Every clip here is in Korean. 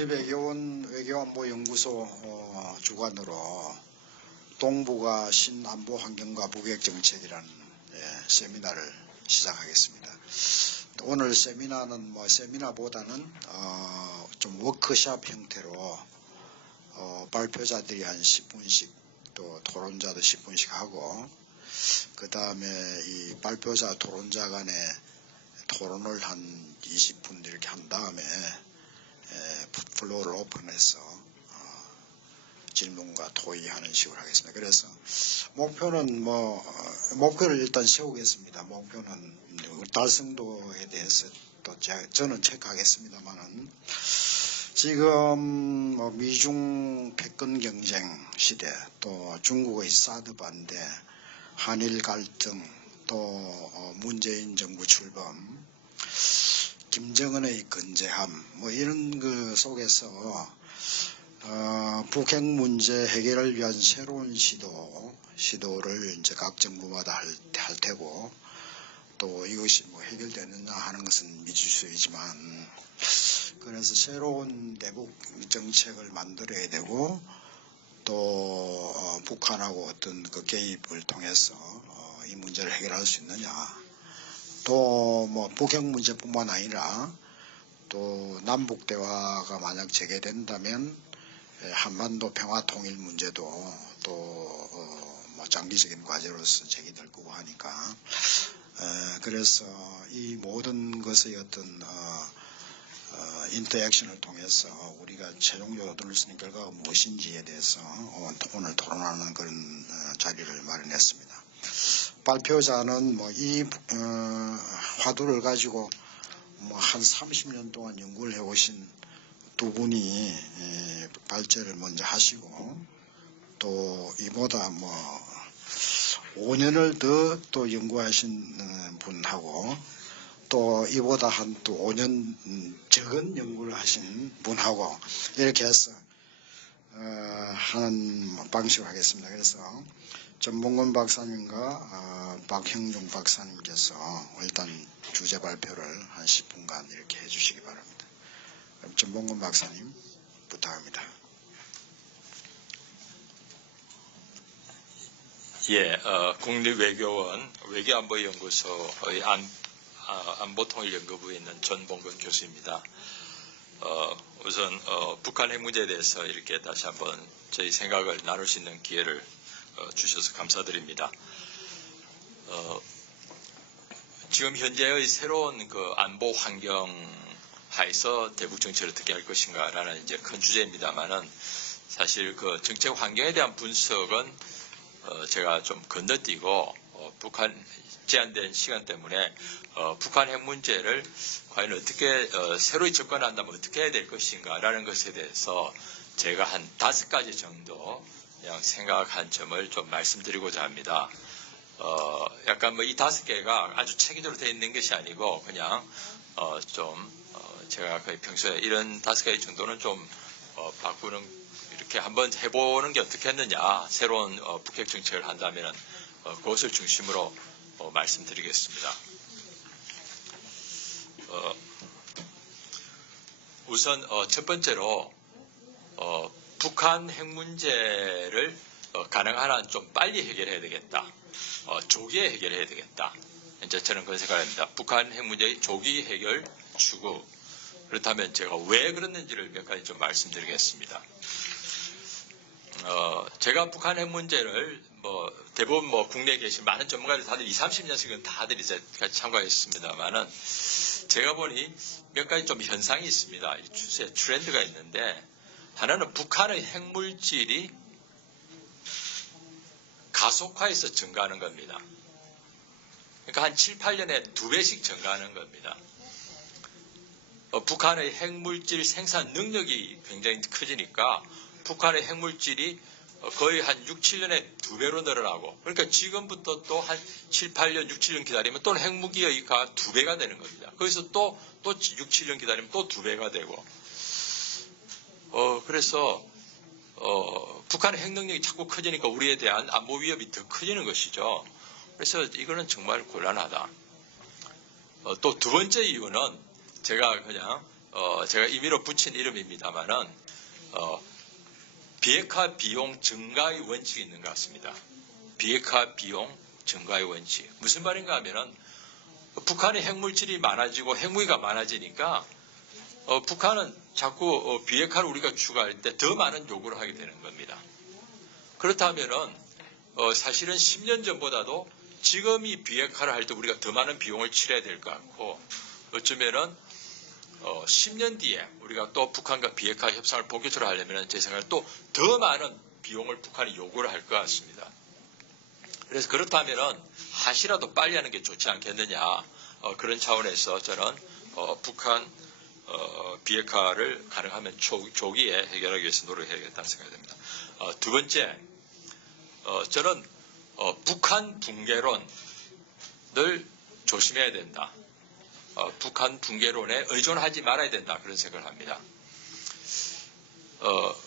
국립외교원 외교안보연구소 주관으로 동북아 신안보환경과 북핵정책이라는 세미나를 시작하겠습니다. 오늘 세미나는 세미나보다는 좀 워크숍 형태로 발표자들이 한 10분씩 또 토론자도 10분씩 하고 그 다음에 이 발표자 토론자 간에 토론을 한 20분 이렇게 한 다음에 플로어를 오픈해서 질문과 토의하는 식으로 하겠습니다. 그래서 목표는 목표를 일단 세우겠습니다. 목표는 달성도에 대해서 또 저는 체크하겠습니다만은 지금 미중 패권 경쟁 시대, 또 중국의 사드 반대, 한일 갈등, 또 문재인 정부 출범, 김정은의 건재함, 이런 그 속에서 북핵 문제 해결을 위한 새로운 시도를 이제 각 정부마다 할 테고, 또 이것이 해결되느냐 하는 것은 미지수이지만, 그래서 새로운 대북 정책을 만들어야 되고, 또 북한하고 어떤 그 개입을 통해서 이 문제를 해결할 수 있느냐, 또 북핵 문제뿐만 아니라 또 남북 대화가 만약 재개된다면 한반도 평화 통일 문제도 또 장기적인 과제로서 제기될 거고 하니까 그래서 이 모든 것의 어떤 인터액션을 통해서 우리가 최종적으로 얻을 수 있는 결과가 무엇인지에 대해서 오늘 토론하는 그런 자리를 마련했습니다. 발표자는 이 화두를 가지고 한 30년 동안 연구를 해오신 두 분이 발제를 먼저 하시고, 또 이보다 5년을 더 또 연구하신 분하고, 또 이보다 한 또 5년 적은 연구를 하신 분하고 이렇게 해서 하는 방식으로 하겠습니다. 그래서 전봉건 박사님과 박형종 박사님께서 일단 주제 발표를 한 10분간 이렇게 해주시기 바랍니다. 그럼 전봉건 박사님 부탁합니다. 국립외교원 외교안보연구소의 안보통일연구부에 있는 전봉건 교수입니다. 우선 북한 핵 문제에 대해서 이렇게 다시 한번 저희 생각을 나눌 수 있는 기회를 주셔서 감사드립니다. 지금 현재의 새로운 그 안보 환경 하에서 대북 정책을 어떻게 할 것인가라는 이제 큰 주제입니다만은 사실 그 정책 환경에 대한 분석은 제가 좀 건너뛰고 북한 제한된 시간 때문에 북한 핵 문제를 과연 어떻게 새로이 접근한다면 어떻게 해야 될 것인가라는 것에 대해서 제가 한 5가지 정도 그냥 생각한 점을 좀 말씀드리고자 합니다. 약간 이 5개가 아주 체계적으로 되어 있는 것이 아니고 그냥 제가 거의 평소에 이런 5가지 정도는 좀 바꾸는 이렇게 한번 해보는 게 어떻겠느냐, 새로운 북핵 정책을 한다면은 그것을 중심으로 말씀드리겠습니다. 우선 첫 번째로 북한 핵 문제를 가능한 한 좀 빨리 해결해야 되겠다. 조기에 해결해야 되겠다. 이제 저는 그런 생각을 합니다. 북한 핵 문제의 조기 해결 추구. 그렇다면 제가 왜 그랬는지를 몇 가지 좀 말씀드리겠습니다. 제가 북한 핵 문제를 대부분 국내에 계신 많은 전문가들 다들 20-30년씩은 다들 이제 같이 참가했습니다만은 제가 보니 몇 가지 좀 현상이 있습니다. 이 추세, 트렌드가 있는데, 하나는 북한의 핵물질이 가속화해서 증가하는 겁니다. 그러니까 한 7-8년에 2배씩 증가하는 겁니다. 북한의 핵물질 생산 능력이 굉장히 커지니까 북한의 핵물질이 거의 한 6-7년에 2배로 늘어나고, 그러니까 지금부터 또 한 7-8년, 6-7년 기다리면 또 핵무기가 2배가 되는 겁니다. 거기서 또 6-7년 기다리면 또 2배가 되고, 그래서 북한의 핵 능력이 자꾸 커지니까 우리에 대한 안보 위협이 더 커지는 것이죠. 그래서 이거는 정말 곤란하다. 또 두 번째 이유는 제가 그냥 제가 임의로 붙인 이름입니다만은 비핵화 비용 증가의 원칙이 있는 것 같습니다. 비핵화 비용 증가의 원칙. 무슨 말인가 하면은 북한의 핵물질이 많아지고 핵무기가 많아지니까 북한은 자꾸 비핵화를 우리가 추가할 때 더 많은 요구를 하게 되는 겁니다. 그렇다면은 사실은 10년 전보다도 지금 이 비핵화를 할 때 우리가 더 많은 비용을 치러야 될 것 같고 어쩌면은 10년 뒤에 우리가 또 북한과 비핵화 협상을 본격적으로 하려면 제 생각에 또 더 많은 비용을 북한이 요구를 할 것 같습니다. 그래서 그렇다면은 하시라도 빨리 하는 게 좋지 않겠느냐 그런 차원에서 저는 북한 비핵화를 가능하면 조기에 해결하기 위해서 노력해야겠다는 생각이 듭니다. 두 번째, 저는 북한 붕괴론을 조심해야 된다. 북한 붕괴론에 의존하지 말아야 된다. 그런 생각을 합니다.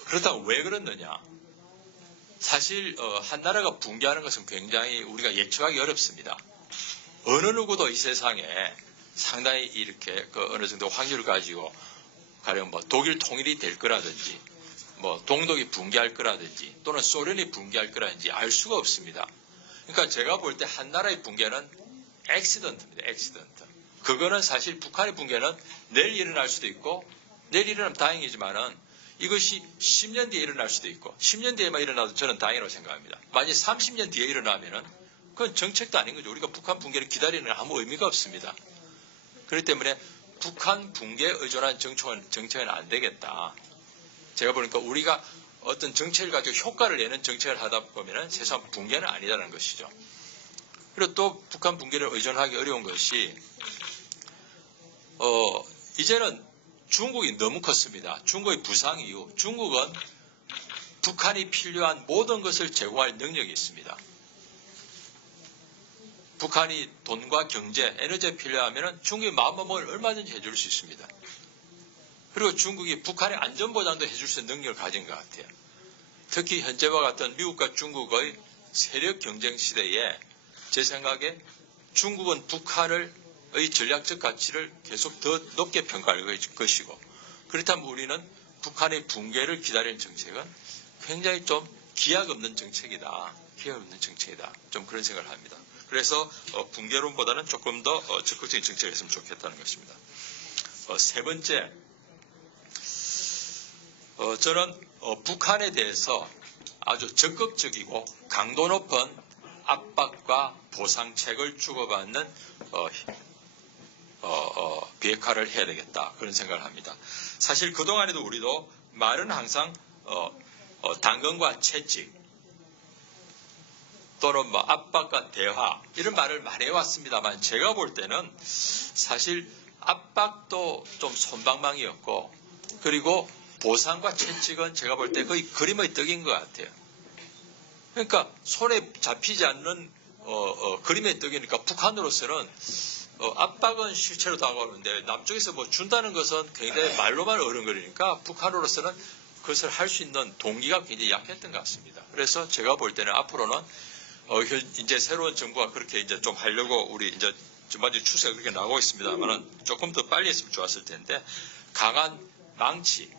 그렇다면 왜 그렇느냐? 사실 한 나라가 붕괴하는 것은 굉장히 우리가 예측하기 어렵습니다. 어느 누구도 이 세상에 상당히 이렇게 어느 정도 확률을 가지고 가령 뭐 독일 통일이 될 거라든지 뭐 동독이 붕괴할 거라든지 또는 소련이 붕괴할 거라든지 알 수가 없습니다. 그러니까 제가 볼 때 한 나라의 붕괴는 액시던트입니다. 액시던트. 그거는 사실 북한의 붕괴는 내일 일어날 수도 있고 내일 일어나면 다행이지만은 이것이 10년 뒤에 일어날 수도 있고 10년 뒤에만 일어나도 저는 다행이라고 생각합니다. 만약 30년 뒤에 일어나면은 그건 정책도 아닌 거죠. 우리가 북한 붕괴를 기다리는 아무 의미가 없습니다. 그렇기 때문에 북한 붕괴에 의존한 정책은 안 되겠다. 제가 보니까 우리가 어떤 정책을 가지고 효과를 내는 정책을 하다 보면 세상 붕괴는 아니다라는 것이죠. 그리고 또 북한 붕괴를 의존하기 어려운 것이 이제는 중국이 너무 컸습니다. 중국의 부상 이후 중국은 북한이 필요한 모든 것을 제공할 능력이 있습니다. 북한이 돈과 경제, 에너지가 필요하면 중국이 마음먹으면 얼마든지 해줄 수 있습니다. 그리고 중국이 북한의 안전보장도 해줄 수 있는 능력을 가진 것 같아요. 특히 현재와 같은 미국과 중국의 세력 경쟁 시대에 제 생각에 중국은 북한의 전략적 가치를 계속 더 높게 평가할 것이고 그렇다면 우리는 북한의 붕괴를 기다리는 정책은 굉장히 좀 기약 없는 정책이다. 기약 없는 정책이다. 좀 그런 생각을 합니다. 그래서 붕괴론보다는 조금 더 적극적인 정책을 했으면 좋겠다는 것입니다. 세 번째, 저는 북한에 대해서 아주 적극적이고 강도 높은 압박과 보상책을 주고받는 비핵화를 해야 되겠다. 그런 생각을 합니다. 사실 그동안에도 우리도 말은 항상 당근과 채찍 또는 뭐 압박과 대화 이런 말을 많이 해왔습니다만 제가 볼 때는 사실 압박도 좀 솜방망이였고 그리고 보상과 채찍은 제가 볼 때 거의 그림의 떡인 것 같아요. 그러니까 손에 잡히지 않는 그림의 떡이니까 북한으로서는 압박은 실체로 다가오는데 남쪽에서 뭐 준다는 것은 굉장히 말로만 어른거리니까 북한으로서는 그것을 할 수 있는 동기가 굉장히 약했던 것 같습니다. 그래서 제가 볼 때는 앞으로는 이제 새로운 정부가 그렇게 이제 좀 하려고 우리 이제 전반적인 추세가 그렇게 나오고 있습니다만은 조금 더 빨리 했으면 좋았을 텐데 강한 망치,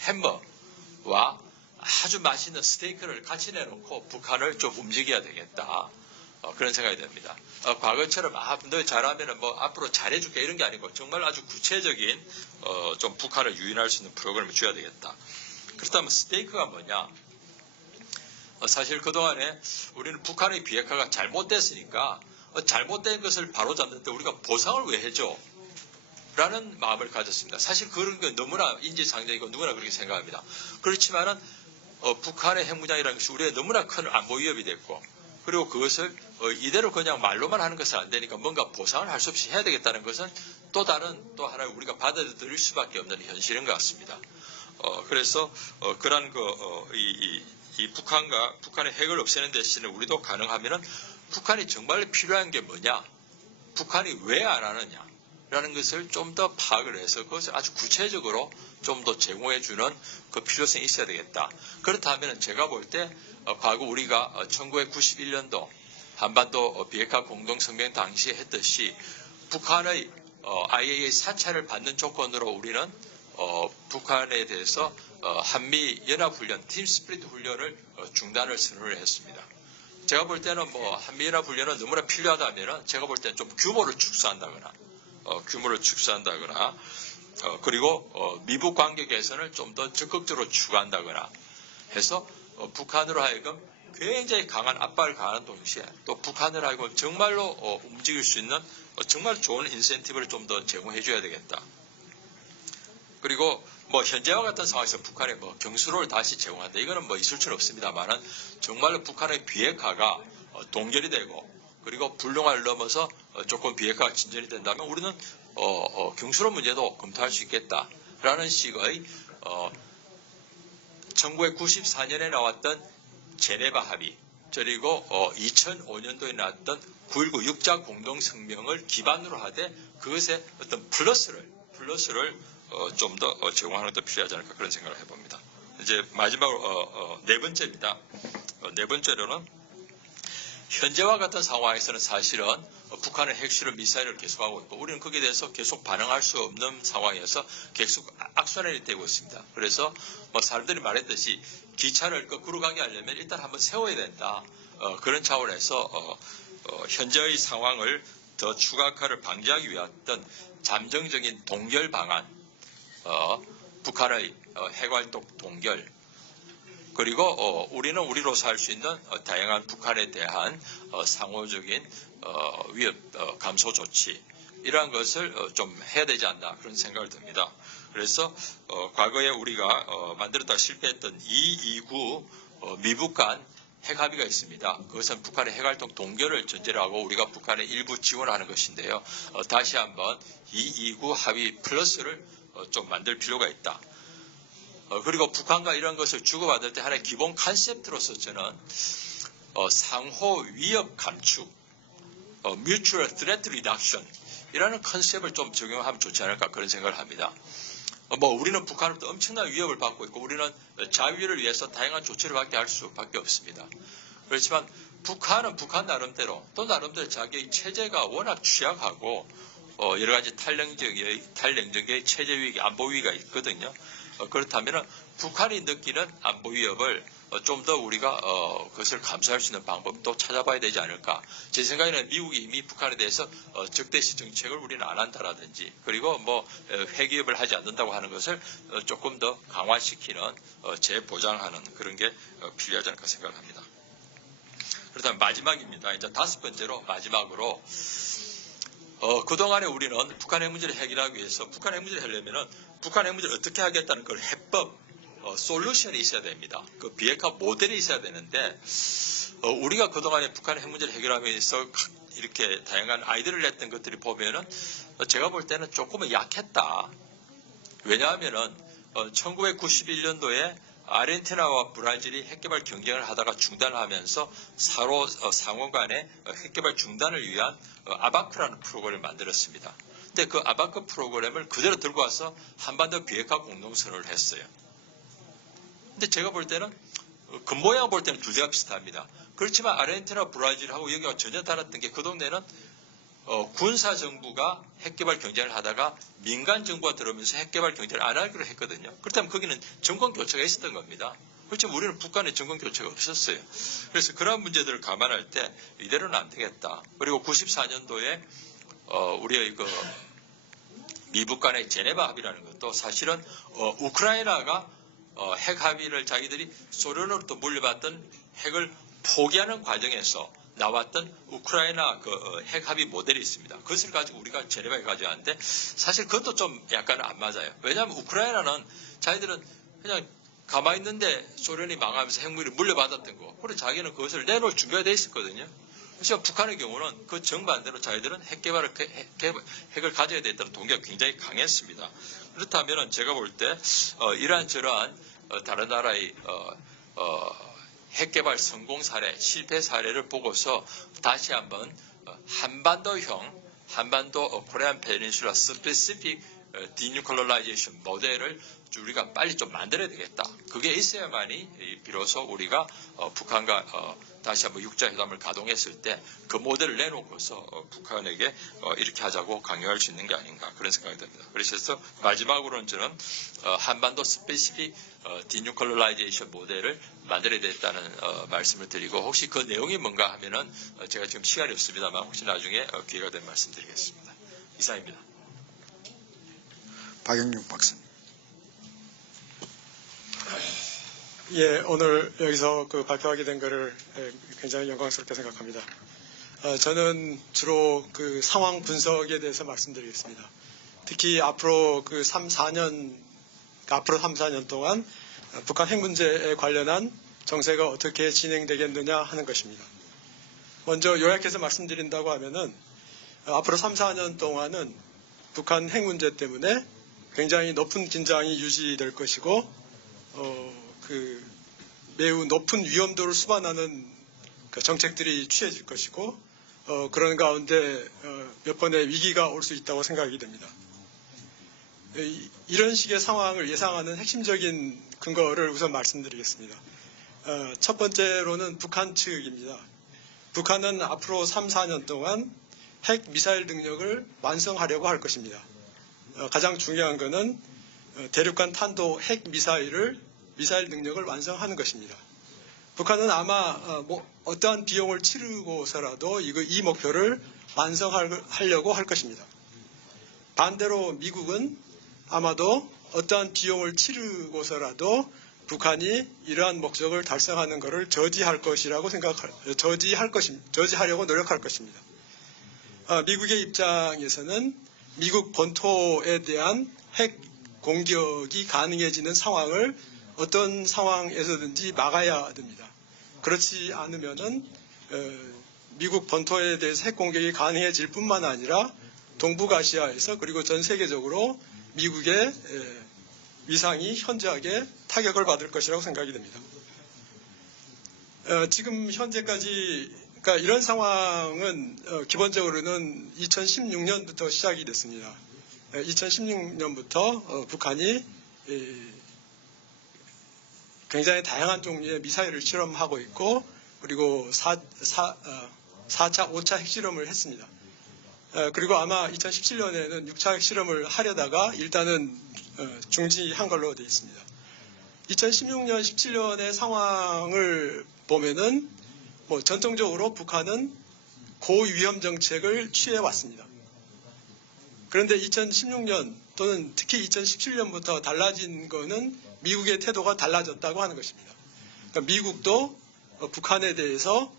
해머와 아주 맛있는 스테이크를 같이 내놓고 북한을 좀 움직여야 되겠다. 그런 생각이 듭니다. 과거처럼 너 잘하면 뭐 앞으로 잘해줄게 이런 게 아니고 정말 아주 구체적인 좀 북한을 유인할 수 있는 프로그램을 줘야 되겠다. 그렇다면 스테이크가 뭐냐? 사실 그동안에 우리는 북한의 비핵화가 잘못됐으니까 잘못된 것을 바로잡는데 우리가 보상을 왜 해줘? 라는 마음을 가졌습니다. 사실 그런 게 너무나 인지상정이고 누구나 그렇게 생각합니다. 그렇지만은 북한의 핵무장이라는 것이 우리의 너무나 큰 안보 위협이 됐고 그리고 그것을 이대로 그냥 말로만 하는 것은 안 되니까 뭔가 보상을 할 수 없이 해야 되겠다는 것은 또 하나의 우리가 받아들일 수밖에 없는 현실인 것 같습니다. 그래서 그러한 이 북한의 핵을 없애는 대신에 우리도 가능하면은 북한이 정말 필요한 게 뭐냐, 북한이 왜 안 하느냐. 라는 것을 좀 더 파악을 해서 그것을 아주 구체적으로 좀 더 제공해주는 그 필요성이 있어야 되겠다. 그렇다면 제가 볼 때 과거 우리가 1991년도 한반도 비핵화 공동성명 당시에 했듯이 북한의 IAEA 사찰을 받는 조건으로 우리는 북한에 대해서 한미 연합훈련, 팀 스피릿 훈련을 중단을 선언을 했습니다. 제가 볼 때는 뭐 한미 연합 훈련은 너무나 필요하다면은 제가 볼 때는 좀 규모를 축소한다거나, 그리고 미북 관계 개선을 좀 더 적극적으로 추구한다거나 해서 북한으로 하여금 굉장히 강한 압박을 가하는 동시에 또 북한을 하여금 정말로 움직일 수 있는 정말 좋은 인센티브를 좀 더 제공해 줘야 되겠다. 그리고 뭐 현재와 같은 상황에서 북한에 뭐 경수로를 다시 제공한다. 이거는 뭐 있을 수는 없습니다만은 정말로 북한의 비핵화가 동결이 되고 그리고 불능화를 넘어서 조금 비핵화가 진전이 된다면 우리는 경수로 문제도 검토할 수 있겠다라는 식의 1994년에 나왔던 제네바 합의 그리고 2005년도에 나왔던 9.19 육자 공동성명을 기반으로 하되 그것에 어떤 플러스를 좀 더 제공하는 것도 필요하지 않을까 그런 생각을 해봅니다. 이제 마지막으로 네 번째입니다. 네 번째로는 현재와 같은 상황에서는 사실은 북한은 핵실험 미사일을 계속하고 있고 우리는 거기에 대해서 계속 반응할 수 없는 상황에서 계속 악순환이 되고 있습니다. 그래서 뭐 사람들이 말했듯이 기차를 거꾸로 가게 하려면 일단 한번 세워야 된다. 그런 차원에서 현재의 상황을 더 추가화를 방지하기 위한 어떤 잠정적인 동결 방안, 북한의 핵활동 동결, 그리고 우리는 우리로서 할 수 있는 다양한 북한에 대한 상호적인 위협 감소 조치 이러한 것을 좀 해야 되지 않나 그런 생각을 듭니다. 그래서 과거에 우리가 만들었다 실패했던 229 미북 간 핵합의가 있습니다. 그것은 북한의 핵활동 동결을 전제로 하고 우리가 북한에 일부 지원하는 것인데요. 다시 한번 229 합의 플러스를 좀 만들 필요가 있다. 그리고 북한과 이런 것을 주고받을 때 하나의 기본 컨셉트로서 저는 상호 위협 감축, mutual threat reduction 이라는 컨셉을 좀 적용하면 좋지 않을까 그런 생각을 합니다. 뭐 우리는 북한으로부터 엄청난 위협을 받고 있고 우리는 자위를 위해서 다양한 조치를 받게 할 수밖에 없습니다. 그렇지만 북한은 북한 나름대로 또 나름대로 자기의 체제가 워낙 취약하고 여러 가지 탈냉적의 체제 위기, 안보 위기가 있거든요. 그렇다면 북한이 느끼는 안보 위협을 좀 더 우리가 그것을 감수할 수 있는 방법도 찾아봐야 되지 않을까. 제 생각에는 미국이 이미 북한에 대해서 적대시 정책을 우리는 안 한다라든지 그리고 뭐 핵위협을 하지 않는다고 하는 것을 조금 더 강화시키는 재보장하는 그런 게 필요하지 않을까 생각을 합니다. 그렇다면 마지막입니다. 이제 다섯 번째로 마지막으로 그동안에 우리는 북한 핵 문제를 해결하기 위해서 북한 핵 문제를 하려면은 북한 핵 문제를 어떻게 하겠다는 그 해법, 솔루션이 있어야 됩니다. 그 비핵화 모델이 있어야 되는데 우리가 그동안에 북한 핵 문제를 해결하기 위해서 이렇게 다양한 아이디어를 냈던 것들이 보면은 제가 볼 때는 조금은 약했다. 왜냐하면은 1991년도에 아르헨티나와 브라질이 핵개발 경쟁을 하다가 중단을 하면서 서로 상호 간의 핵개발 중단을 위한 아바크라는 프로그램을 만들었습니다. 근데 그 아바크 프로그램을 그대로 들고 와서 한반도 비핵화 공동선언을 했어요. 근데 제가 볼 때는 겉모양 볼 때는 두 개가 비슷합니다. 그렇지만 아르헨티나, 브라질하고 여기가 전혀 달랐던 게 그 동네는 군사 정부가 핵개발 경쟁을 하다가 민간 정부가 들어오면서 핵개발 경쟁을 안 하기로 했거든요. 그렇다면 거기는 정권 교체가 있었던 겁니다. 그렇지만 우리는 북한에 정권 교체가 없었어요. 그래서 그런 문제들을 감안할 때 이대로는 안 되겠다. 그리고 94년도에 우리의 그 미북 간의 제네바 합의라는 것도 사실은 우크라이나가 핵 합의를 자기들이 소련으로부터 물려받던 핵을 포기하는 과정에서 나왔던 우크라이나 그 핵 합의 모델이 있습니다. 그것을 가지고 우리가 제네바에 가져왔는데 사실 그것도 좀 약간 안 맞아요. 왜냐하면 우크라이나는 자기들은 그냥 가만히 있는데 소련이 망하면서 핵무기를 물려받았던 거. 그래서 자기는 그것을 내놓을 준비가 돼 있었거든요. 그래서 북한의 경우는 그 정반대로 자기들은 핵을 가져야 되겠다는 동기가 굉장히 강했습니다. 그렇다면 제가 볼 때 이러한저러한 다른 나라의 핵개발 성공 사례, 실패 사례를 보고서 다시 한번 한반도 코리안 페닌슐라 스페시픽 디뉴클러라이제이션 모델을 우리가 빨리 좀 만들어야 되겠다. 그게 있어야만이 비로소 우리가 북한과 다시 한번 육자회담을 가동했을 때 그 모델을 내놓고서 북한에게 이렇게 하자고 강요할 수 있는 게 아닌가 그런 생각이 듭니다. 그래서 마지막으로는 저는 한반도 스페시픽 디뉴클리라이제이션 모델을 만들어야 되겠다는 말씀을 드리고 혹시 그 내용이 뭔가 하면은 제가 지금 시간이 없습니다만 혹시 나중에 기회가 되면 말씀드리겠습니다. 이상입니다. 박영용 박사님. 예, 오늘 여기서 발표하게 된 것을 굉장히 영광스럽게 생각합니다. 저는 주로 상황 분석에 대해서 말씀드리겠습니다. 특히 앞으로 3, 4년 동안 북한 핵 문제에 관련한 정세가 어떻게 진행되겠느냐 하는 것입니다. 먼저 요약해서 말씀드린다고 하면은 앞으로 3, 4년 동안은 북한 핵 문제 때문에 굉장히 높은 긴장이 유지될 것이고 매우 높은 위험도를 수반하는 정책들이 취해질 것이고 그런 가운데 몇 번의 위기가 올 수 있다고 생각이 됩니다. 이런 식의 상황을 예상하는 핵심적인 근거를 우선 말씀드리겠습니다. 첫 번째로는 북한 측입니다. 북한은 앞으로 3, 4년 동안 핵 미사일 능력을 완성하려고 할 것입니다. 가장 중요한 것은 대륙간 탄도 핵 미사일 능력을 완성하는 것입니다. 북한은 아마 어떠한 비용을 치르고서라도 이 목표를 완성하려고 할 것입니다. 반대로 미국은 아마도 어떠한 비용을 치르고서라도 북한이 이러한 목적을 달성하는 것을 저지하려고 노력할 것입니다. 미국의 입장에서는 미국 본토에 대한 핵 공격이 가능해지는 상황을 어떤 상황에서든지 막아야 됩니다. 그렇지 않으면은 미국 본토에 대해서 핵 공격이 가능해질 뿐만 아니라 동북아시아에서 그리고 전 세계적으로 미국의 위상이 현저하게 타격을 받을 것이라고 생각이 됩니다. 지금 현재까지 그러니까 이런 상황은 기본적으로는 2016년부터 시작이 됐습니다. 2016년부터 북한이 굉장히 다양한 종류의 미사일을 실험하고 있고 그리고 4차, 5차 핵실험을 했습니다. 그리고 아마 2017년에는 6차 핵실험을 하려다가 일단은 중지한 걸로 되어 있습니다. 2016년, 17년의 상황을 보면은 전통적으로 북한은 고위험 정책을 취해왔습니다. 그런데 2016년 또는 특히 2017년부터 달라진 것은 미국의 태도가 달라졌다고 하는 것입니다. 그러니까 미국도 북한에 대해서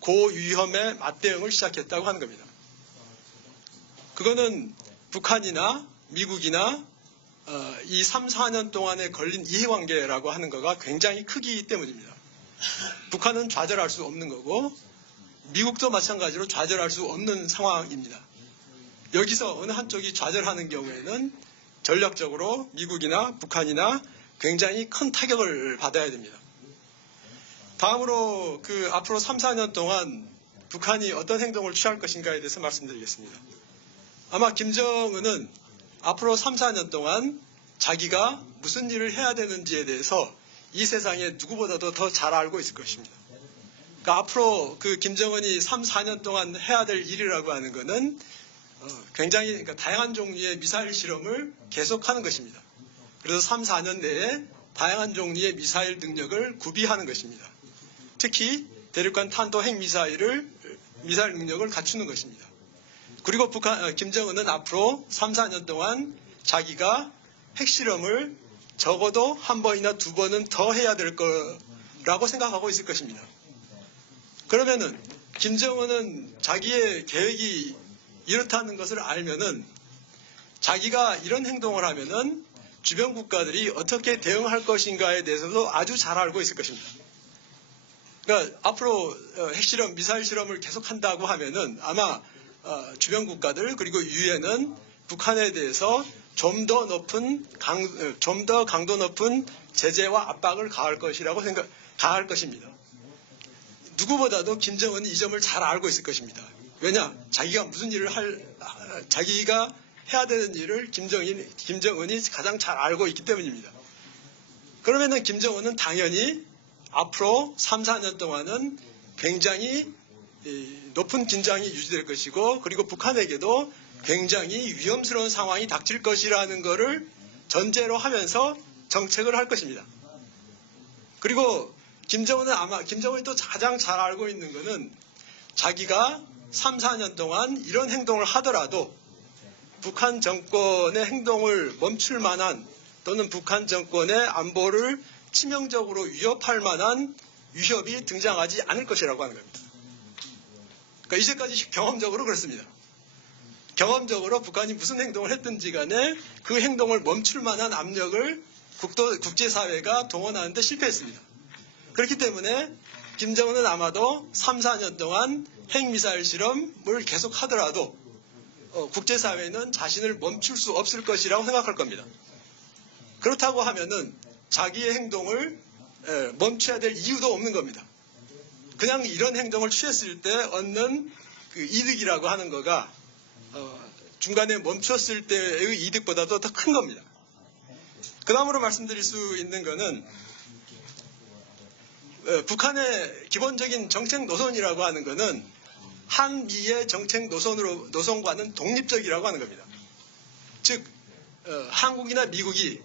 고위험의 맞대응을 시작했다고 하는 겁니다. 그거는 북한이나 미국이나 이 3, 4년 동안에 걸린 이해관계라고 하는 거가 굉장히 크기 때문입니다. 북한은 좌절할 수 없는 거고 미국도 마찬가지로 좌절할 수 없는 상황입니다. 여기서 어느 한쪽이 좌절하는 경우에는 전략적으로 미국이나 북한이나 굉장히 큰 타격을 받아야 됩니다. 다음으로 앞으로 3, 4년 동안 북한이 어떤 행동을 취할 것인가에 대해서 말씀드리겠습니다. 아마 김정은은 앞으로 3, 4년 동안 자기가 무슨 일을 해야 되는지에 대해서 이 세상에 누구보다도 더 잘 알고 있을 것입니다. 그러니까 앞으로 김정은이 3, 4년 동안 해야 될 일이라고 하는 것은 굉장히 다양한 종류의 미사일 실험을 계속하는 것입니다. 그래서 3, 4년 내에 다양한 종류의 미사일 능력을 구비하는 것입니다. 특히 대륙간 탄도 핵 미사일 능력을 갖추는 것입니다. 그리고 김정은은 앞으로 3, 4년 동안 자기가 핵실험을 적어도 한 번이나 두 번은 더 해야 될 거라고 생각하고 있을 것입니다. 그러면은 김정은은 자기의 계획이 이렇다는 것을 알면은 자기가 이런 행동을 하면은 주변 국가들이 어떻게 대응할 것인가에 대해서도 아주 잘 알고 있을 것입니다. 그러니까 앞으로 핵실험, 미사일 실험을 계속한다고 하면은 아마 주변 국가들 그리고 유엔은 북한에 대해서 좀 더 강도 높은 제재와 압박을 가할 것입니다. 누구보다도 김정은이 이 점을 잘 알고 있을 것입니다. 왜냐? 자기가 해야 되는 일을 김정은이 가장 잘 알고 있기 때문입니다. 그러면은 김정은은 당연히 앞으로 3, 4년 동안은 굉장히 높은 긴장이 유지될 것이고 그리고 북한에게도 굉장히 위험스러운 상황이 닥칠 것이라는 것을 전제로 하면서 정책을 할 것입니다. 그리고 김정은이 또 가장 잘 알고 있는 것은 자기가 3, 4년 동안 이런 행동을 하더라도 북한 정권의 행동을 멈출 만한 또는 북한 정권의 안보를 치명적으로 위협할 만한 위협이 등장하지 않을 것이라고 하는 겁니다. 그러니까 이제까지 경험적으로 그렇습니다. 경험적으로 북한이 무슨 행동을 했든지 간에 그 행동을 멈출 만한 압력을 국제사회가 동원하는데 실패했습니다. 그렇기 때문에 김정은은 아마도 3, 4년 동안 핵미사일 실험을 계속 하더라도 국제사회는 자신을 멈출 수 없을 것이라고 생각할 겁니다. 그렇다고 하면은 자기의 행동을 멈춰야 될 이유도 없는 겁니다. 그냥 이런 행동을 취했을 때 얻는 그 이득이라고 하는 거가 중간에 멈췄을 때의 이득보다도 더 큰 겁니다. 그 다음으로 말씀드릴 수 있는 거는 북한의 기본적인 정책 노선이라고 하는 거는 한미의 정책 노선과는 독립적이라고 하는 겁니다. 즉 한국이나 미국이